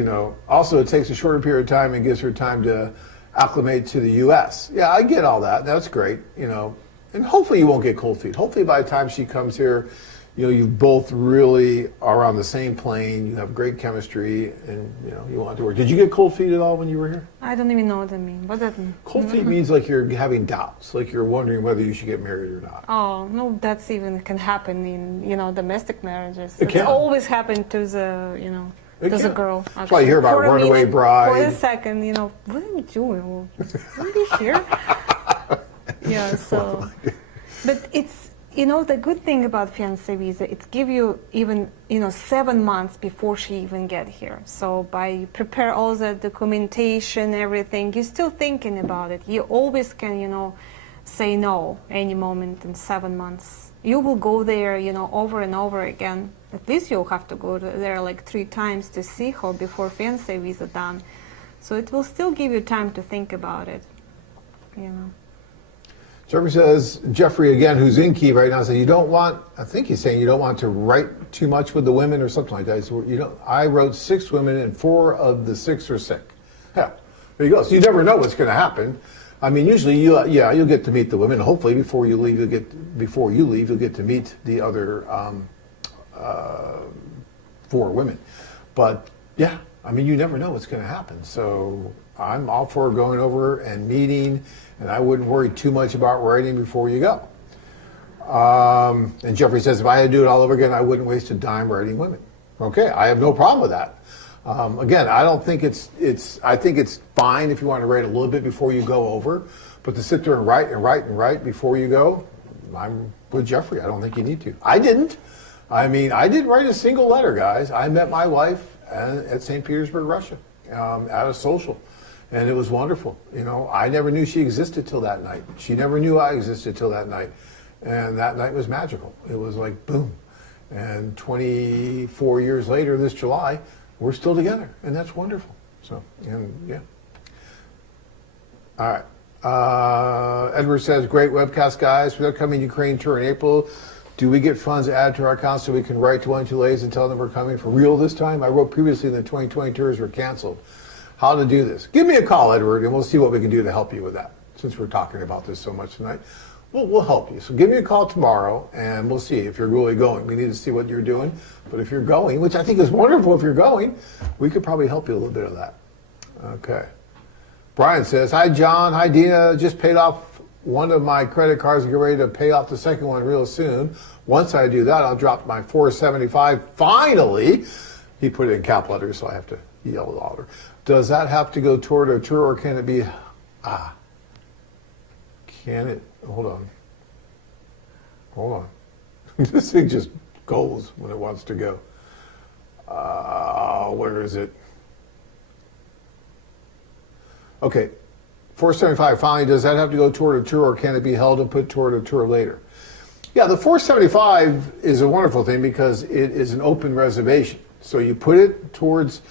also it takes a shorter period of time and gives her time to acclimate to the U.S. Yeah, I get all that. That's great, And hopefully you won't get cold feet. Hopefully by the time she comes here, you both really are on the same plane. You have great chemistry, and, you want to work. Did you get cold feet at all when you were here? I don't even know what that means. What that mean? Cold feet means like you're having doubts, like you're wondering whether you should get married or not. Oh, no, that's even can happen in, domestic marriages. It can. It's always happened to the, to the girl. Actually. That's why you hear about runaway bride. For a second, what are you doing? Well, are we here? Yeah, so. But it's, the good thing about fiancé visa, it gives you even, 7 months before she even get here. So by prepare all the documentation, everything, you're still thinking about it. You always can, say no any moment in 7 months. You will go there, over and over again. At least you'll have to go there like 3 times to see her before fiancé visa done. So it will still give you time to think about it, Jeffrey says, Jeffrey again, who's in Kyiv right now, says I think he's saying you don't want to write too much with the women or something like that. So I wrote 6 women and 4 of the 6 are sick. Yeah, there you go. So you never know what's going to happen. I mean, usually you'll get to meet the women. Hopefully, before you leave, you'll get to meet the other 4 women. But yeah, I mean, you never know what's going to happen. So I'm all for going over and meeting, and I wouldn't worry too much about writing before you go. And Jeffrey says, if I had to do it all over again, I wouldn't waste a dime writing women. Okay, I have no problem with that. Again, I don't think I think it's fine if you want to write a little bit before you go over, but to sit there and write before you go, I'm with Jeffrey. I don't think you need to. I didn't. I mean, I didn't write a single letter, guys. I met my wife at St. Petersburg, Russia, at a social, and it was wonderful. You know, I never knew she existed till that night. She never knew I existed till that night, and that night was magical. It was like boom, and 24 years later, this July, we're still together, and that's wonderful. So, and yeah. All right. Edward says, great webcast, guys. For the upcoming Ukraine tour in April, do we get funds added to our account so we can write to 1 or 2 ladies and tell them we're coming for real this time? I wrote previously the 2020 tours were canceled. How to do this? Give me a call, Edward, and we'll see what we can do to help you with that. Since we're talking about this so much tonight, we'll help you. So give me a call tomorrow, and we'll see if you're really going. We need to see what you're doing. But if you're going, which I think is wonderful if you're going, we could probably help you a little bit of that. Okay. Brian says, hi, John. Hi, Dina. Just paid off one of my credit cards and get ready to pay off the second one real soon. Once I do that, I'll drop my $475. Finally, he put it in cap letters, so I have to yell louder. Does that have to go toward a tour, or can it be? Can it? Hold on. This thing just goes when it wants to go. Where is it? Okay, 475. Finally, does that have to go toward a tour, or can it be held and put toward a tour later? Yeah, the 475 is a wonderful thing because it is an open reservation. So you put it towards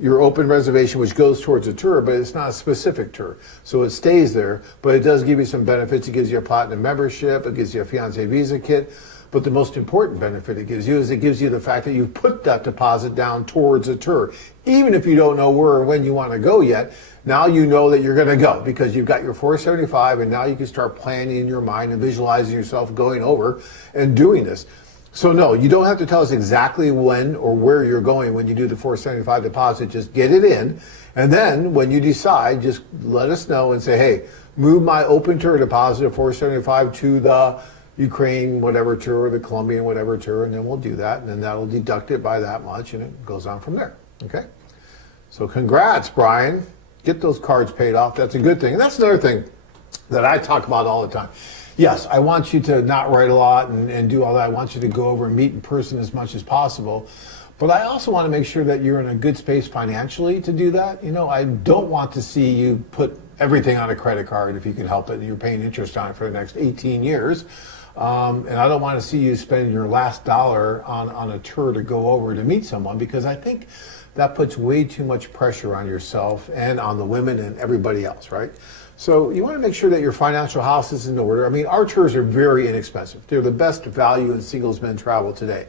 your open reservation, which goes towards a tour, but it's not a specific tour. So it stays there, but it does give you some benefits. It gives you a platinum membership. It gives you a Fiance visa kit. But the most important benefit it gives you is it gives you the fact that you put that deposit down towards a tour. Even if you don't know where or when you want to go yet, now you know that you're going to go because you've got your 475, and now you can start planning in your mind and visualizing yourself going over and doing this. So no, you don't have to tell us exactly when or where you're going when you do the 475 deposit. Just get it in, and then when you decide, just let us know and say, hey, move my open tour deposit of 475 to the Ukraine whatever tour, or the Colombian whatever tour, and then we'll do that, and then that'll deduct it by that much, and it goes on from there. Okay? So congrats, Brian. Get those cards paid off. That's a good thing. And that's another thing that I talk about all the time. Yes, I want you to not write a lot and do all that. I want you to go over and meet in person as much as possible. But I also want to make sure that you're in a good space financially to do that. You know, I don't want to see you put everything on a credit card if you can help it, and you're paying interest on it for the next 18 years. And I don't want to see you spend your last dollar on a tour to go over to meet someone, because I think that puts way too much pressure on yourself and on the women and everybody else, right? So you want to make sure that your financial house is in order. I mean, our tours are very inexpensive. They're the best value in singles men travel today,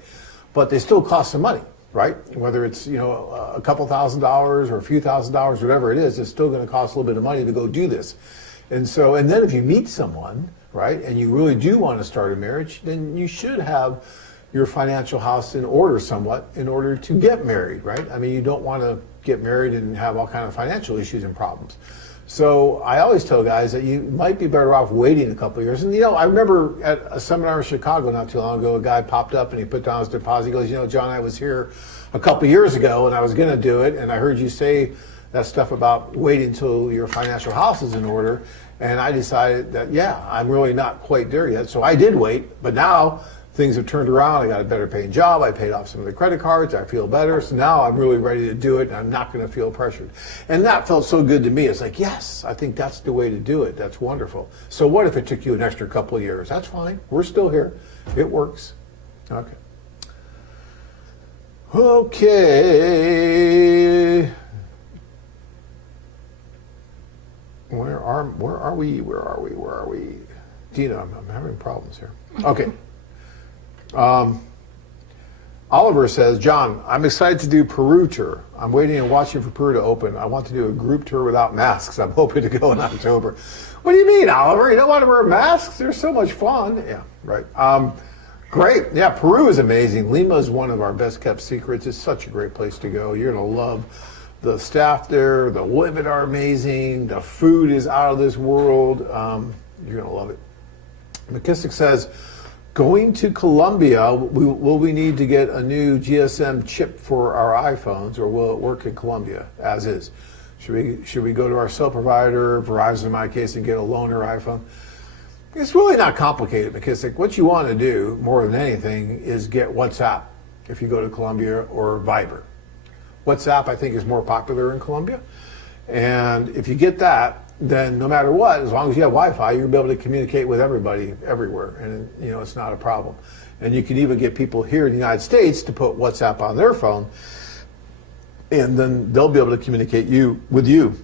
but they still cost some money, right? Whether it's, you know, a couple $1,000s or a few $1,000s, whatever it is, it's still going to cost a little bit of money to go do this. And so, and then if you meet someone, right, and you really do want to start a marriage, then you should have your financial house in order somewhat in order to get married, right? I mean, you don't want to get married and have all kind of financial issues and problems. So I always tell guys that you might be better off waiting a couple of years. And, you know, I remember at a seminar in Chicago not too long ago, a guy popped up and he put down his deposit. He goes, you know, John, I was here a couple of years ago and I was going to do it. And I heard you say that stuff about waiting until your financial house is in order. And I decided that, yeah, I'm really not quite there yet. So I did wait. But now things have turned around. I got a better paying job. I paid off some of the credit cards. I feel better. So now I'm really ready to do it, and I'm not going to feel pressured. And that felt so good to me. It's like, yes, I think that's the way to do it. That's wonderful. So what if it took you an extra couple of years? That's fine. We're still here. It works. Okay. Okay. Where are we? Dina, I'm having problems here. Okay. Oliver says, John, I'm excited to do Peru tour. I'm waiting and watching for Peru to open. I want to do a group tour without masks. I'm hoping to go in October. What do you mean, Oliver? You don't want to wear masks? They're so much fun. Yeah, right. Great. Yeah, Peru is amazing. Lima is one of our best kept secrets. It's such a great place to go. You're going to love the staff there. The women are amazing. The food is out of this world. You're going to love it. McKissick says, going to Colombia, will we need to get a new GSM chip for our iPhones, or will it work in Colombia as is? Should we go to our cell provider, Verizon in my case, and get a loaner iPhone? It's really not complicated, McKissick. What you want to do more than anything is get WhatsApp if you go to Colombia, or Viber. WhatsApp, I think, is more popular in Colombia. And if you get that, then no matter what, as long as you have Wi-Fi, you'll be able to communicate with everybody everywhere, and it's not a problem. And you can even get people here in the United States to put WhatsApp on their phone, and then they'll be able to communicate with you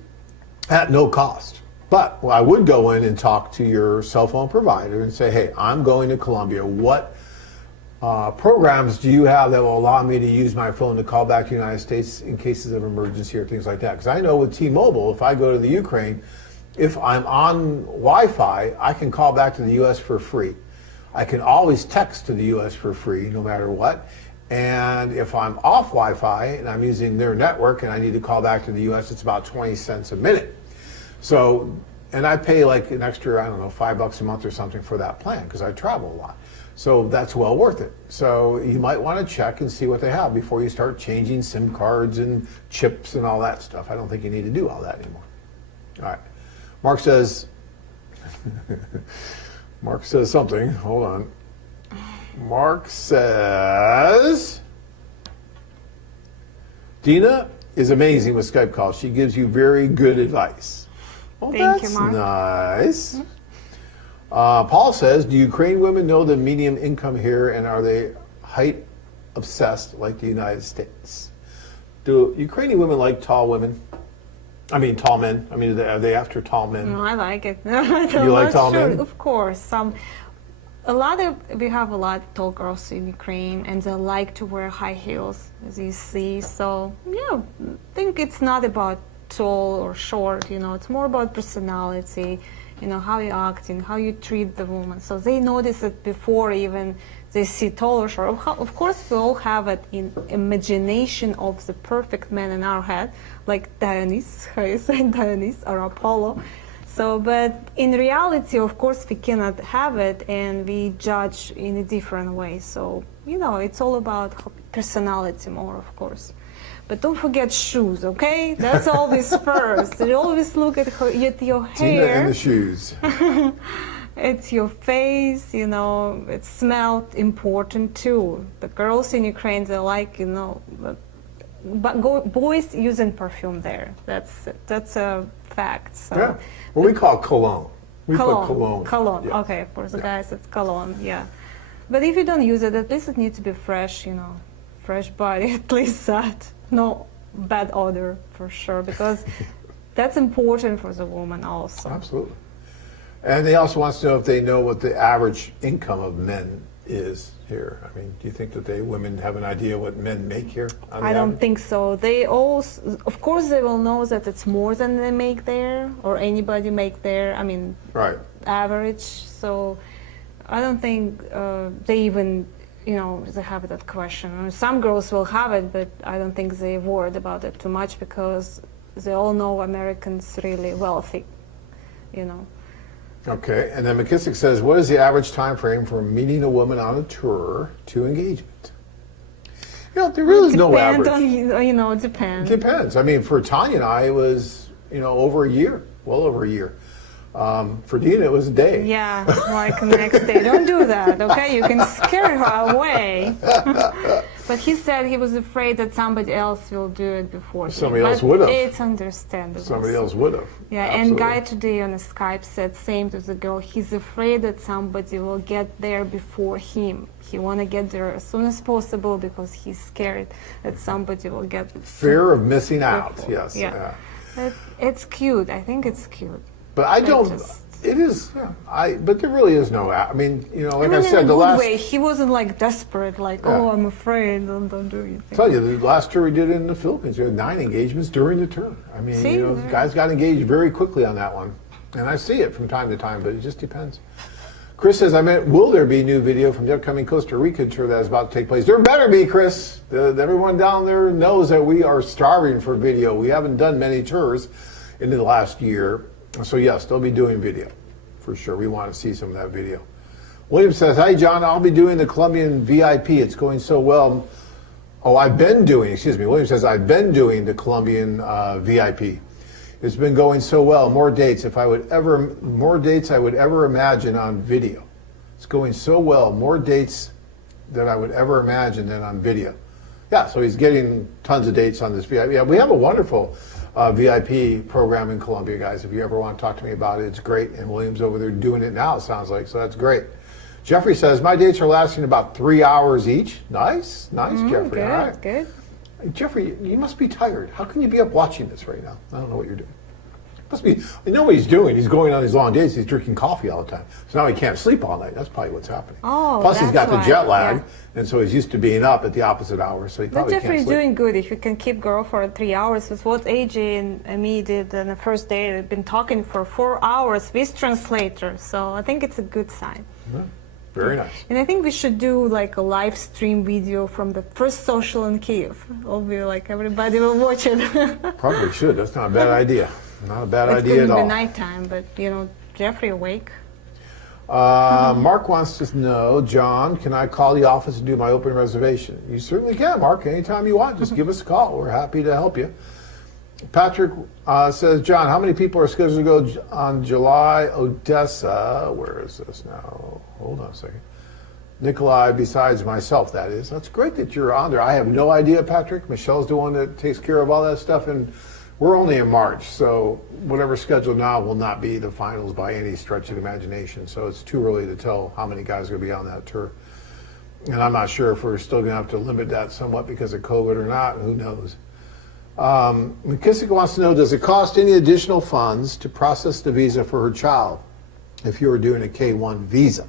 at no cost. But I would go in and talk to your cell phone provider and say, hey, I'm going to Colombia. What programs do you have that will allow me to use my phone to call back to the United States in cases of emergency or things like that? Because I know with T-Mobile, if I go to the Ukraine, if I'm on Wi-Fi, I can call back to the U.S. for free. I can always text to the U.S. for free, no matter what. And if I'm off Wi-Fi and I'm using their network and I need to call back to the U.S., it's about 20 cents a minute. So, and I pay like an extra, I don't know, $5 a month or something for that plan because I travel a lot. So that's well worth it. So you might want to check and see what they have before you start changing SIM cards and chips and all that stuff. I don't think you need to do all that anymore. All right. Mark says, Mark says something. Hold on. Mark says, Dina is amazing with Skype calls. She gives you very good advice. Well, Thank that's you, Mark. nice. Paul says, do Ukrainian women know the median income here, and are they height obsessed like the United States? Do Ukrainian women like tall women? I mean, tall men. I mean, are they after tall men? No, I like it. You like tall men? Of course. We have a lot of tall girls in Ukraine, and they like to wear high heels, as you see. So, yeah, I think it's not about tall or short, it's more about personality, how you're acting, how you treat the woman. So they notice it before even they see tall or short. Of course, we all have it in imagination of the perfect man in our head, like Dionysus, how you say Dionysus, or Apollo. So, but in reality, of course, we cannot have it, and we judge in a different way. So, it's all about personality more, of course. But don't forget shoes, okay? That's always first. You always look at your hair. Tina and the shoes. It's your face, it smelled important too. The girls in Ukraine, they like, but boys using perfume there. That's a fact. So. Yeah. Well, we call cologne. We put Cologne. cologne. Yeah. Okay, for the guys, it's cologne, yeah. But if you don't use it, at least it needs to be fresh, fresh body, at least that. No bad odor, for sure, because that's important for the woman also. Absolutely. And they also want to know if they know what the average income of men is here. I mean, do you think that women have an idea what men make here? I don't think so. They all, of course, they will know that it's more than they make there, or anybody make there. I mean, right. Average. So I don't think they even, they have that question. Some girls will have it, but I don't think they're worried about it too much because they all know Americans really wealthy, Okay, and then McKissick says, what is the average time frame for meeting a woman on a tour to engagement? There really is no average. It depends. It depends. I mean, for Tanya and I, it was, over a year, well over a year. For Dina, it was a day. Yeah, like the next day. Don't do that, okay? You can scare her away. But he said he was afraid that somebody else will do it before him. Somebody else would have. It's understandable. Somebody else would have. Yeah, Absolutely. and Guy today on the Skype said same to the girl. He's afraid that somebody will get there before him. He want to get there as soon as possible because he's scared that somebody will get there. Fear of missing out, before. yes. Yeah. It's cute. I think it's cute. But I don't. It is. Yeah. But there really is no. I mean, you know, like I mean, I said, in a the good last. way. He wasn't like desperate, like, Yeah. oh, I'm afraid, don't do anything. I tell you, the last tour we did in the Philippines, we had 9 engagements during the tour. I mean, See, you know, there- guys got engaged very quickly on that one, and I see it from time to time, but it just depends. Chris says, I meant, will there be new video from the upcoming Costa Rica tour that is about to take place? There better be, Chris. Everyone down there knows that we are starving for video. We haven't done many tours in the last year. So yes, they'll be doing video, for sure. We want to see some of that video. William says, hi, John, I'll be doing the Colombian VIP. It's going so well. Oh, William says, I've been doing the Colombian VIP. It's been going so well. More dates I would ever imagine on video. It's going so well. More dates than I would ever imagine than on video. Yeah, so he's getting tons of dates on this VIP. Yeah, we have a wonderful VIP program in Colombia, guys. If you ever want to talk to me about it, it's great. And William's over there doing it now, it sounds like, so that's great. Jeffrey says, my dates are lasting about 3 hours each. Nice, Jeffrey. Good, All right. good. Jeffrey, you must be tired. How can you be up watching this right now? I don't know what you're doing. Must be. You know what he's doing? He's going on these long days. He's drinking coffee all the time. So now he can't sleep all night. That's probably what's happening. Oh, Plus he's got that's the why, jet lag, yeah. and so he's used to being up at the opposite hour. So he But probably Jeffrey's can't sleep. doing good. If you can keep girl for 3 hours, it's what AJ and me did on the first day. We've been talking for 4 hours with translator. So I think it's a good sign. Yeah, very nice. And I think we should do like a live stream video from the first social in Kyiv. It'll be like everybody will watch it. Probably should. That's not a bad idea. Not a bad It's idea going at to be all. nighttime, but you know, Jeffrey awake. Mark wants to know, John, can I call the office and do my open reservation? You certainly can, Mark. Anytime you want, just give us a call. We're happy to help you. Patrick says, John, how many people are scheduled to go on July Odessa? Where is this now? Hold on a second. Nikolai, besides myself, that is. That's great that you're on there. I have no idea, Patrick. Michelle's the one that takes care of all that stuff, and we're only in March, so whatever's scheduled now will not be the finals by any stretch of the imagination. So it's too early to tell how many guys are going to be on that tour. And I'm not sure if we're still going to have to limit that somewhat because of COVID or not. Who knows? McKissick wants to know, does it cost any additional funds to process the visa for her child if you were doing a K-1 visa?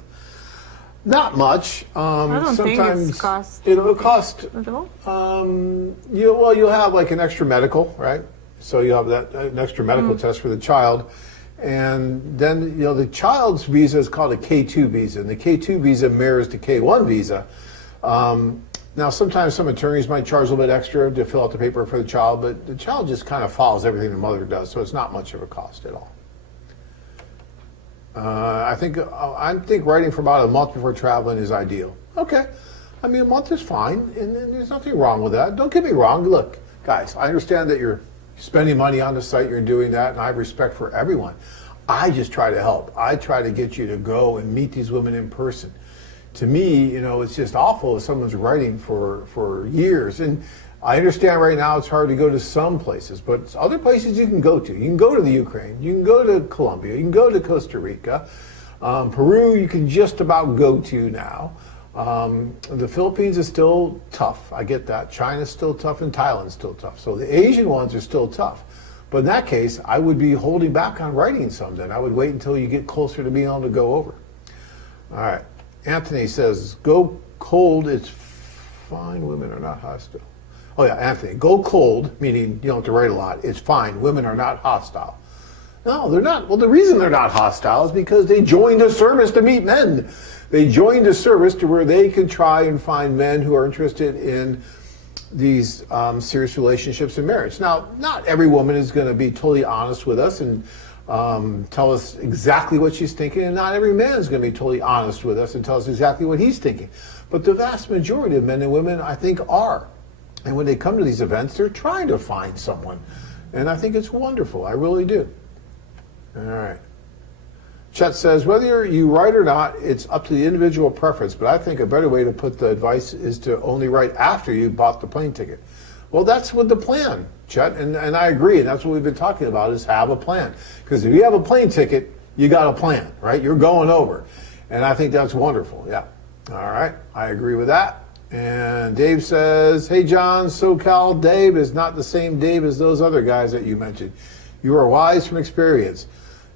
Not much. I don't think it's cost. It'll cost. At all? You'll have like an extra medical, right? So you have that an extra medical test for the child, and then the child's visa is called a K2 visa, and the K2 visa mirrors the K1 visa. Now, sometimes some attorneys might charge a little bit extra to fill out the paper for the child, but the child just kind of follows everything the mother does, so it's not much of a cost at all. I think writing for about a month before traveling is ideal. Okay, I mean a month is fine, and there's nothing wrong with that. Don't get me wrong. Look, guys, I understand that you're spending money on the site, you're doing that, and I have respect for everyone. I just try to help. I try to get you to go and meet these women in person. To me, it's just awful if someone's writing for years. And I understand right now it's hard to go to some places, but other places you can go to. You can go to the Ukraine, you can go to Colombia, you can go to Costa Rica. Peru you can just about go to now. The Philippines is still tough. I get that. China's still tough and Thailand's still tough. So the Asian ones are still tough. But in that case, I would be holding back on writing some then. I would wait until you get closer to being able to go over. All right. Anthony says, go cold, it's fine, women are not hostile. Oh yeah, Anthony, go cold, meaning you don't have to write a lot, it's fine, women are not hostile. No, they're not. Well, the reason they're not hostile is because they joined a service to meet men. They joined a service to where they can try and find men who are interested in these serious relationships and marriage. Now, not every woman is going to be totally honest with us and tell us exactly what she's thinking, and not every man is going to be totally honest with us and tell us exactly what he's thinking. But the vast majority of men and women, I think, are. And when they come to these events, they're trying to find someone. And I think it's wonderful. I really do. All right. Chet says, whether you write or not, it's up to the individual preference, but I think a better way to put the advice is to only write after you bought the plane ticket. Well, that's what the plan, Chet, and I agree, and that's what we've been talking about, is have a plan. Because if you have a plane ticket, you got a plan, right? You're going over. And I think that's wonderful, yeah. All right, I agree with that. And Dave says, hey, John, SoCal Dave is not the same Dave as those other guys that you mentioned. You are wise from experience.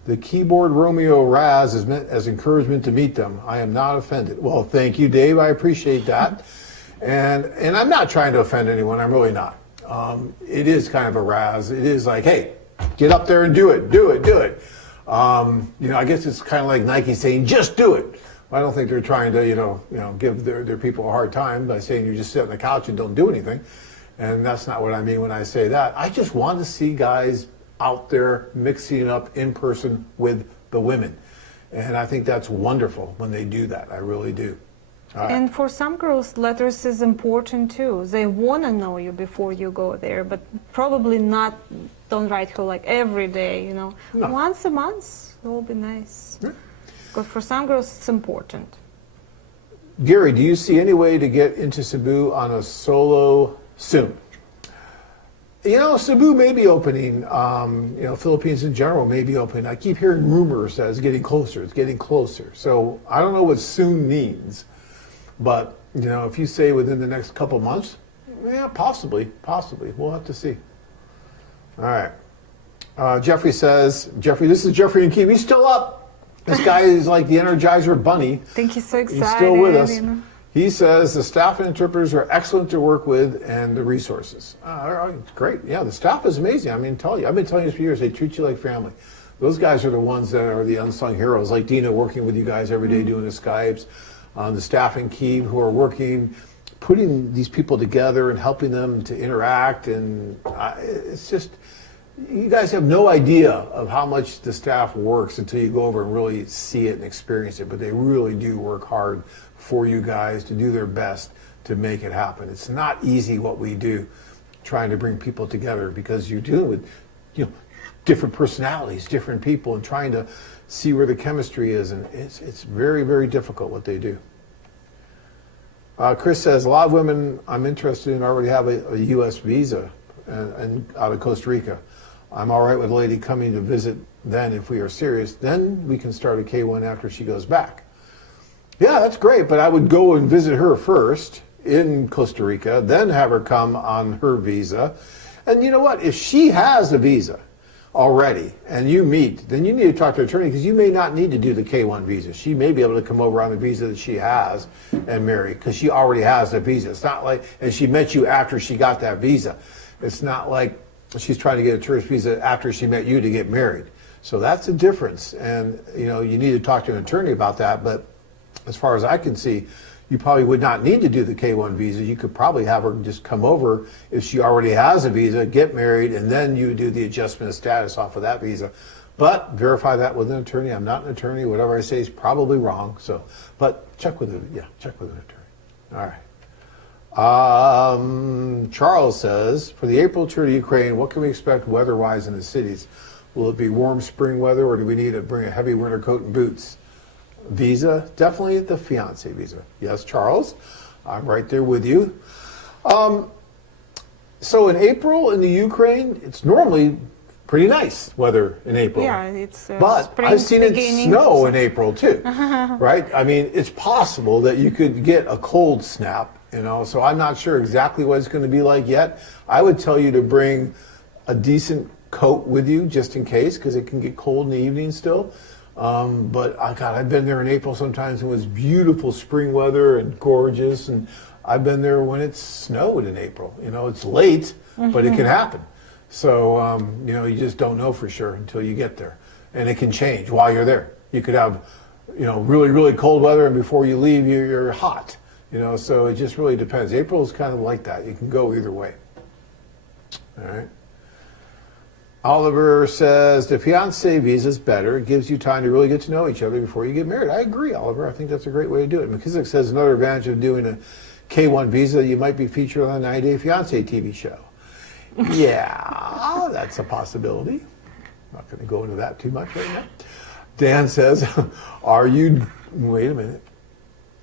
The keyboard Romeo Raz is meant as encouragement to meet them. I am not offended. Well, thank you, Dave. I appreciate that. And I'm not trying to offend anyone. I'm really not. It is kind of a razz. It is like, hey, get up there and do it. Do it. Do it. I guess it's kind of like Nike saying, just do it. I don't think they're trying to, give their people a hard time by saying you just sit on the couch and don't do anything. And that's not what I mean when I say that. I just want to see guys out there mixing it up in person with the women. And I think that's wonderful when they do that. I really do. All right. And for some girls, letters is important too. They want to know you before you go there, but probably not, don't write her like every day, No. Once a month will be nice. Yeah. Because for some girls, it's important. Gary, do you see any way to get into Cebu on a solo soon? Cebu may be opening. Philippines in general may be opening. I keep hearing rumors that it's getting closer. It's getting closer. So I don't know what soon means. But, if you say within the next couple months, yeah, possibly. We'll have to see. All right. Jeffrey says, this is Jeffrey in Kyiv. He's still up. This guy is like the Energizer Bunny. I think he's so excited. He's still with us. He says the staff and interpreters are excellent to work with and the resources. Great. Yeah, the staff is amazing. I've been telling you this for years. They treat you like family. Those guys are the ones that are the unsung heroes, like Dina working with you guys every day doing the Skypes. The staff in Kyiv who are working, putting these people together and helping them to interact. And it's just, you guys have no idea of how much the staff works until you go over and really see it and experience it. But they really do work hard for you guys to do their best to make it happen. It's not easy what we do, trying to bring people together, because you're dealing with, different personalities, different people, and trying to see where the chemistry is, and it's very, very difficult what they do. Chris says, a lot of women I'm interested in already have a U.S. visa and out of Costa Rica. I'm all right with a lady coming to visit then if we are serious. Then we can start a K1 after she goes back. Yeah, that's great, but I would go and visit her first in Costa Rica, then have her come on her visa. And you know what? If she has a visa already and you meet, then you need to talk to her attorney, because you may not need to do the K1 visa. She may be able to come over on the visa that she has and marry, because she already has the visa. It's not like, and she met you after she got that visa. It's not like she's trying to get a tourist visa after she met you to get married. So that's a difference. And, you need to talk to an attorney about that. But as far as I can see, you probably would not need to do the K1 visa. You could probably have her just come over if she already has a visa, get married, and then you do the adjustment of status off of that visa. But verify that with an attorney. I'm not an attorney. Whatever I say is probably wrong. So, but check with an attorney. All right. Charles says, for the April tour to Ukraine, what can we expect weather-wise in the cities? Will it be warm spring weather, or do we need to bring a heavy winter coat and boots? Visa, definitely the fiance visa. Yes, Charles, I'm right there with you. So in April in the Ukraine, it's normally pretty nice weather in April. Yeah, it's but spring I've seen beginning. it snow in April too, right? I mean, it's possible that you could get a cold snap, so I'm not sure exactly what it's going to be like yet. I would tell you to bring a decent coat with you just in case, because it can get cold in the evening still. But I've been there in April sometimes. It was beautiful spring weather and gorgeous, and I've been there when it snowed in April. It's late, but it can happen. So you just don't know for sure until you get there, and it can change while you're there. You could have really, really cold weather, and before you leave, you're hot. So it just really depends. April is kind of like that. You can go either way. All right. Oliver says, the fiancé visa is better. It gives you time to really get to know each other before you get married. I agree, Oliver. I think that's a great way to do it. McKissick says another advantage of doing a K1 visa, you might be featured on a 90-Day Fiancé TV show. Yeah, that's a possibility. I'm not going to go into that too much right now. Dan says, wait a minute.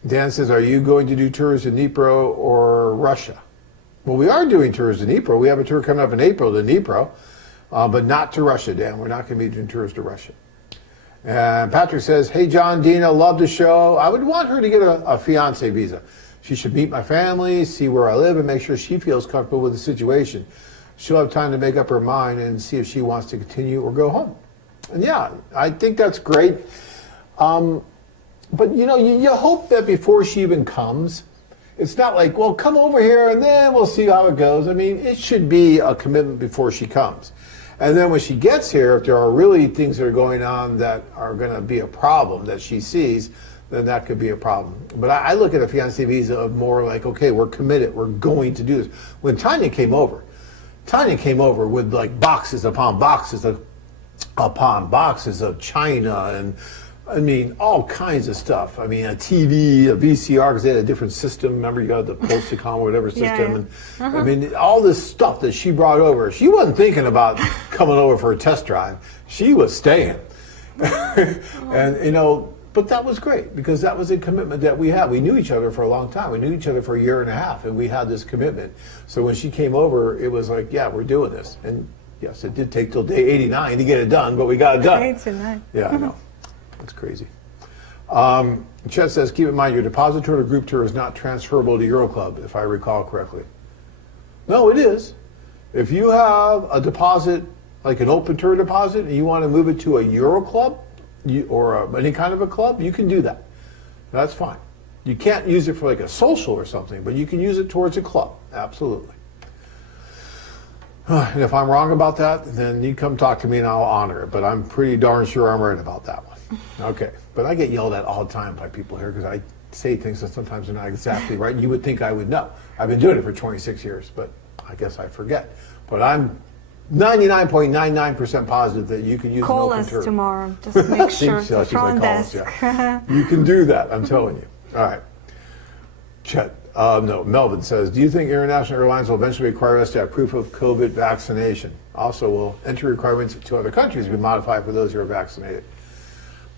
Dan says, are you going to do tours in Dnipro or Russia? Well, we are doing tours in Dnipro. We have a tour coming up in April to Dnipro. But not to Russia, Dan. We're not going to be doing tours to Russia. And Patrick says, hey, John, Dina, love the show. I would want her to get a fiancé visa. She should meet my family, see where I live, and make sure she feels comfortable with the situation. She'll have time to make up her mind and see if she wants to continue or go home. And yeah, I think that's great. But you hope that before she even comes, it's not like, well, come over here and then we'll see how it goes. I mean, it should be a commitment before she comes. And then when she gets here, if there are really things that are going on that are going to be a problem that she sees, then that could be a problem. But I look at a fiancé visa of more like, okay, we're committed. We're going to do this. When Tanya came over with like boxes upon boxes upon boxes of china and, I mean, all kinds of stuff. I mean, a TV, a VCR, because they had a different system. Remember, you got the Posticom or whatever system. Yeah. And I mean, all this stuff that she brought over, she wasn't thinking about coming over for a test drive. She was staying. And, but that was great because that was a commitment that we had. We knew each other for a long time. We knew each other for a year and a half, and we had this commitment. So when she came over, it was like, yeah, we're doing this. And yes, it did take till day 89 to get it done, but we got it done. 89. Yeah, I know. That's crazy. Chet says, keep in mind your deposit tour to group tour is not transferable to Euro Club, if I recall correctly. No, it is. If you have a deposit, like an open tour deposit, and you want to move it to a Euro Club or any kind of a club, you can do that. That's fine. You can't use it for like a social or something, but you can use it towards a club. Absolutely. And if I'm wrong about that, then you come talk to me and I'll honor it. But I'm pretty darn sure I'm right about that one. Okay. But I get yelled at all the time by people here because I say things that sometimes are not exactly right. You would think I would know. I've been doing it for 26 years, but I guess I forget. But I'm 99.99% positive that you can use Call an open us tour. tomorrow. Just make sure. She's The like, front call us, desk. yeah. You can do that, I'm telling you. All right. Chet. No, Melvin says, do you think international airlines will eventually require us to have proof of COVID vaccination? Also, will entry requirements to other countries be modified for those who are vaccinated?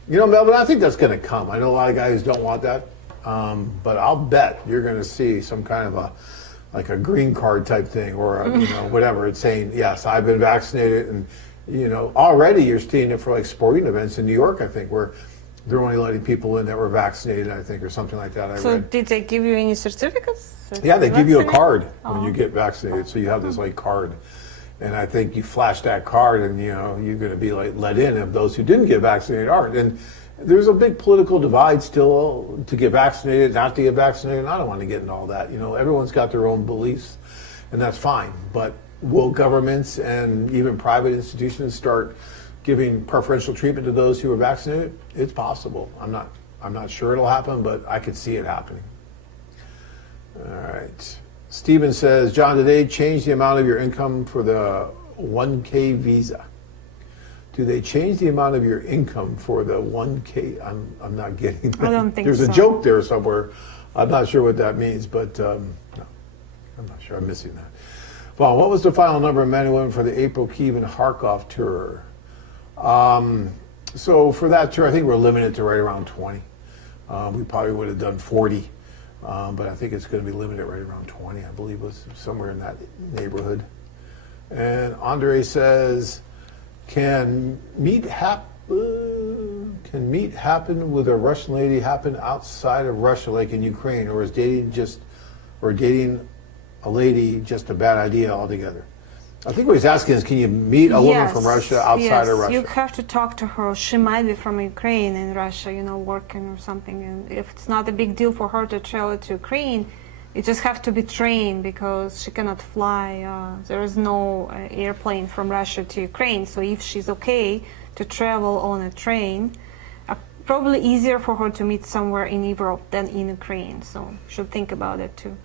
Melvin, I think that's going to come. I know a lot of guys don't want that, but I'll bet you're going to see some kind of a green card type thing or whatever. It's saying, yes, I've been vaccinated. And, already you're seeing it for like sporting events in New York, I think, where they're only letting people in that were vaccinated, I think, or something like that. I So read. did they give you any certificates? Yeah, they give you a Vaccinated? card when you get vaccinated. So you have this like card. And I think you flash that card and, you're going to be like let in if those who didn't get vaccinated aren't. And there's a big political divide still to get vaccinated, not to get vaccinated. And I don't want to get into all that. Everyone's got their own beliefs and that's fine. But will governments and even private institutions start giving preferential treatment to those who are vaccinated? It's possible. I'm not sure it'll happen, but I could see it happening. All right. Steven says, John, did they change the amount of your income for the 1K visa? Do they change the amount of your income for the 1K? I'm not getting that. I don't think There's so. a joke there somewhere. I'm not sure what that means, but no, I'm not sure. I'm missing that. Well, what was the final number of men and women for the April Kyiv and Kharkov tour? So for that tour, I think we're limited to right around 20. We probably would have done 40. But I think it's going to be limited right around 20. I believe it was somewhere in that neighborhood. And Andre says, can meet happen with a Russian lady happen outside of Russia, like in Ukraine, or is dating a lady just a bad idea altogether? I think what he's asking is, can you meet a woman from Russia outside of Russia? You have to talk to her. She might be from Ukraine in Russia, working or something. And if it's not a big deal for her to travel to Ukraine, you just have to be trained because she cannot fly. There is no airplane from Russia to Ukraine. So if she's okay to travel on a train, probably easier for her to meet somewhere in Europe than in Ukraine. So you should think about it too.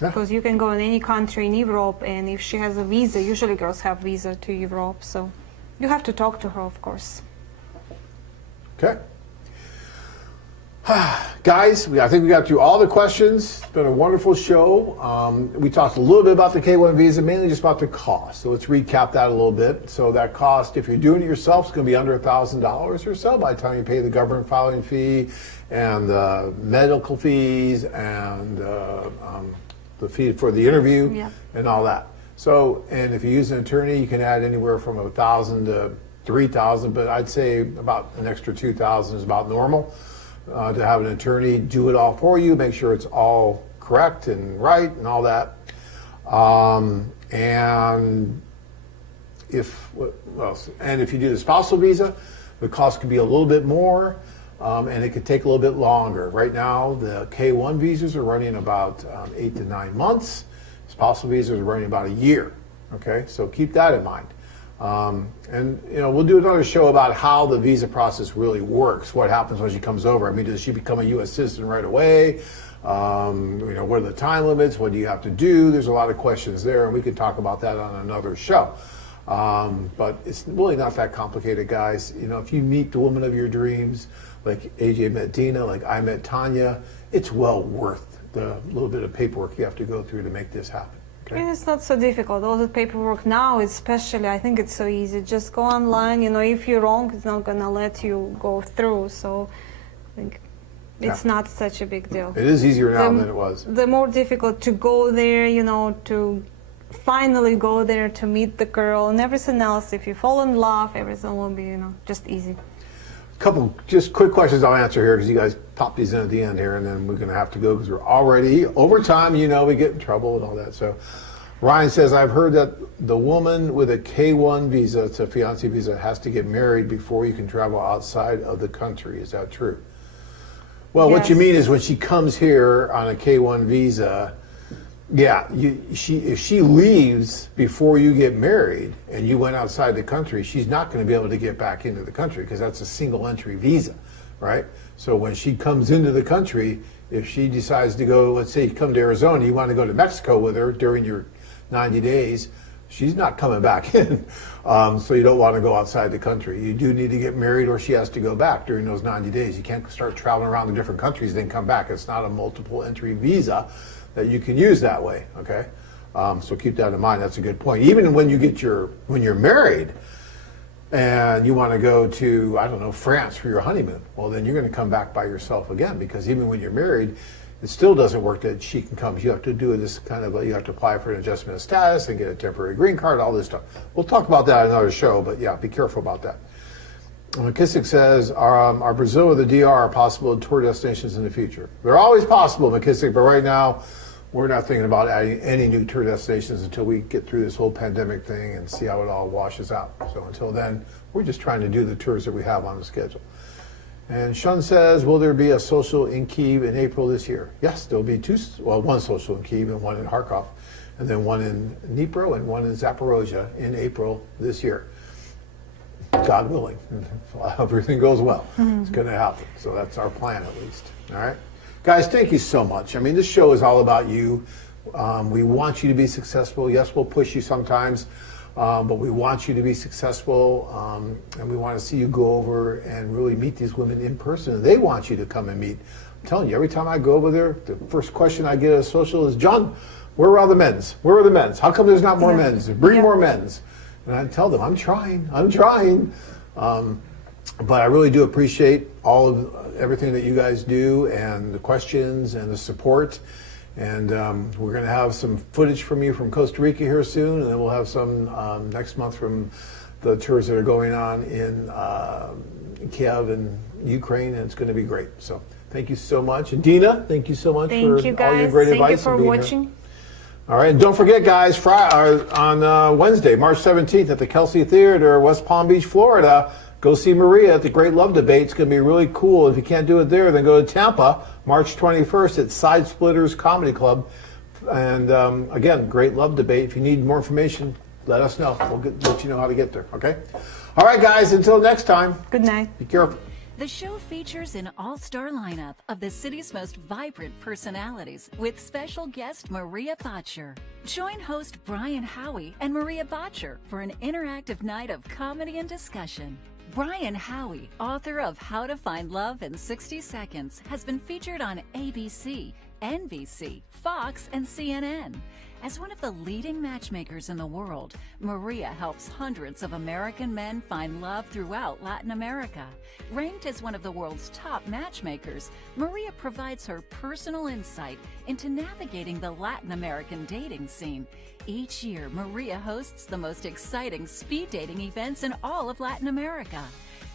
Yeah. Because you can go in any country in Europe, and if she has a visa, usually girls have visa to Europe, so you have to talk to her, of course. Okay. Guys, I think we got through all the questions. It's been a wonderful show. We talked a little bit about the K1 visa, mainly just about the cost. So let's recap that a little bit. So that cost, if you're doing it yourself, is going to be under $1,000 or so by the time you pay the government filing fee and the medical fees and the fee for the interview and all that. So, and if you use an attorney, you can add anywhere from $1,000 to $3,000, but I'd say about an extra $2,000 is about normal to have an attorney do it all for you, make sure it's all correct and right and all that. And if you do the spousal visa, the cost could be a little bit more, and it could take a little bit longer. Right now, the K1 visas are running about 8 to 9 months. Spousal visas are running about a year. Okay, so keep that in mind. And we'll do another show about how the visa process really works. What happens when she comes over? I mean, does she become a U.S. citizen right away? What are the time limits? What do you have to do? There's a lot of questions there, and we can talk about that on another show. But it's really not that complicated, guys. If you meet the woman of your dreams, like AJ met Dina, like I met Tanya, it's well worth the little bit of paperwork you have to go through to make this happen. Okay? And it's not so difficult. All the paperwork now, especially, I think it's so easy. Just go online. If you're wrong, it's not gonna let you go through. So, I think it's not such a big deal. It is easier now than it was. The more difficult to go there, to finally go there to meet the girl and everything else. If you fall in love, everything will be, just easy. Couple just quick questions I'll answer here because you guys pop these in at the end here, and then we're going to have to go because we're already over time. We get in trouble and all that. So Ryan says, I've heard that the woman with a K1 visa, it's a fiance visa, has to get married before you can travel outside of the country. Is that true? Well, Yes. What you mean is when she comes here on a K1 visa, if she leaves before you get married and you went outside the country, she's not going to be able to get back into the country because that's a single entry visa, right? So when she comes into the country, if she decides to go, let's say you come to Arizona, you want to go to Mexico with her during your 90 days, she's not coming back in. So you don't want to go outside the country. You do need to get married or she has to go back during those 90 days. You can't start traveling around the different countries then come back. It's not a multiple entry visa that you can use that way, okay? So keep that in mind. That's a good point. Even when you're married and you want to go to, I don't know, France for your honeymoon, well, then you're going to come back by yourself again because even when you're married, it still doesn't work that she can come. You have to do this you have to apply for an adjustment of status and get a temporary green card, all this stuff. We'll talk about that in another show, but yeah, be careful about that. McKissick says, are Brazil or the DR possible tour destinations in the future? They're always possible, McKissick, but right now we're not thinking about adding any new tour destinations until we get through this whole pandemic thing and see how it all washes out. So until then, we're just trying to do the tours that we have on the schedule. And Shun says, will there be a social in Kyiv in April this year? Yes, there'll be one social in Kyiv and one in Kharkov, and then one in Dnipro and one in Zaporozhye in April this year. God willing, if everything goes well, it's going to happen. So that's our plan at least. All right, guys, thank you so much. I mean, this show is all about you. We want you to be successful. Yes, we'll push you sometimes, but we want you to be successful, and we want to see you go over and really meet these women in person. They want you to come and meet. I'm telling you, every time I go over there, the first question I get at a social is, John, where are all the men's? Where are the men's? How come there's not more men's? Bring more men's. And I tell them, I'm trying. But I really do appreciate all of everything that you guys do and the questions and the support. And we're going to have some footage from you from Costa Rica here soon, and then we'll have some next month from the tours that are going on in Kyiv and Ukraine, and it's going to be great. So thank you so much. And Dina, thank you so much for all your great advice. Thank you for and being watching. here. All right, and don't forget, guys, on Wednesday, March 17th at the Kelsey Theater, West Palm Beach, Florida, go see Maria at the Great Love Debate. It's going to be really cool. If you can't do it there, then go to Tampa, March 21st at Side Splitters Comedy Club. And again, Great Love Debate. If you need more information, let us know. We'll let you know how to get there, okay? All right, guys, until next time. Good night. Be careful. The show features an all-star lineup of the city's most vibrant personalities with special guest Maria Botcher. Join host Brian Howie and Maria Botcher for an interactive night of comedy and discussion. Brian Howie, author of How to Find Love in 60 Seconds, has been featured on ABC, NBC, Fox, and CNN. As one of the leading matchmakers in the world, Maria helps hundreds of American men find love throughout Latin America. Ranked as one of the world's top matchmakers, Maria provides her personal insight into navigating the Latin American dating scene. Each year, Maria hosts the most exciting speed dating events in all of Latin America.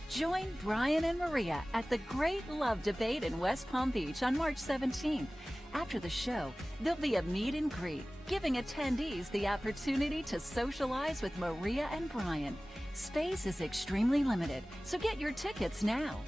Join Brian and Maria at the Great Love Debate in West Palm Beach on March 17th. After the show, there'll be a meet and greet, giving attendees the opportunity to socialize with Maria and Brian. Space is extremely limited, so get your tickets now.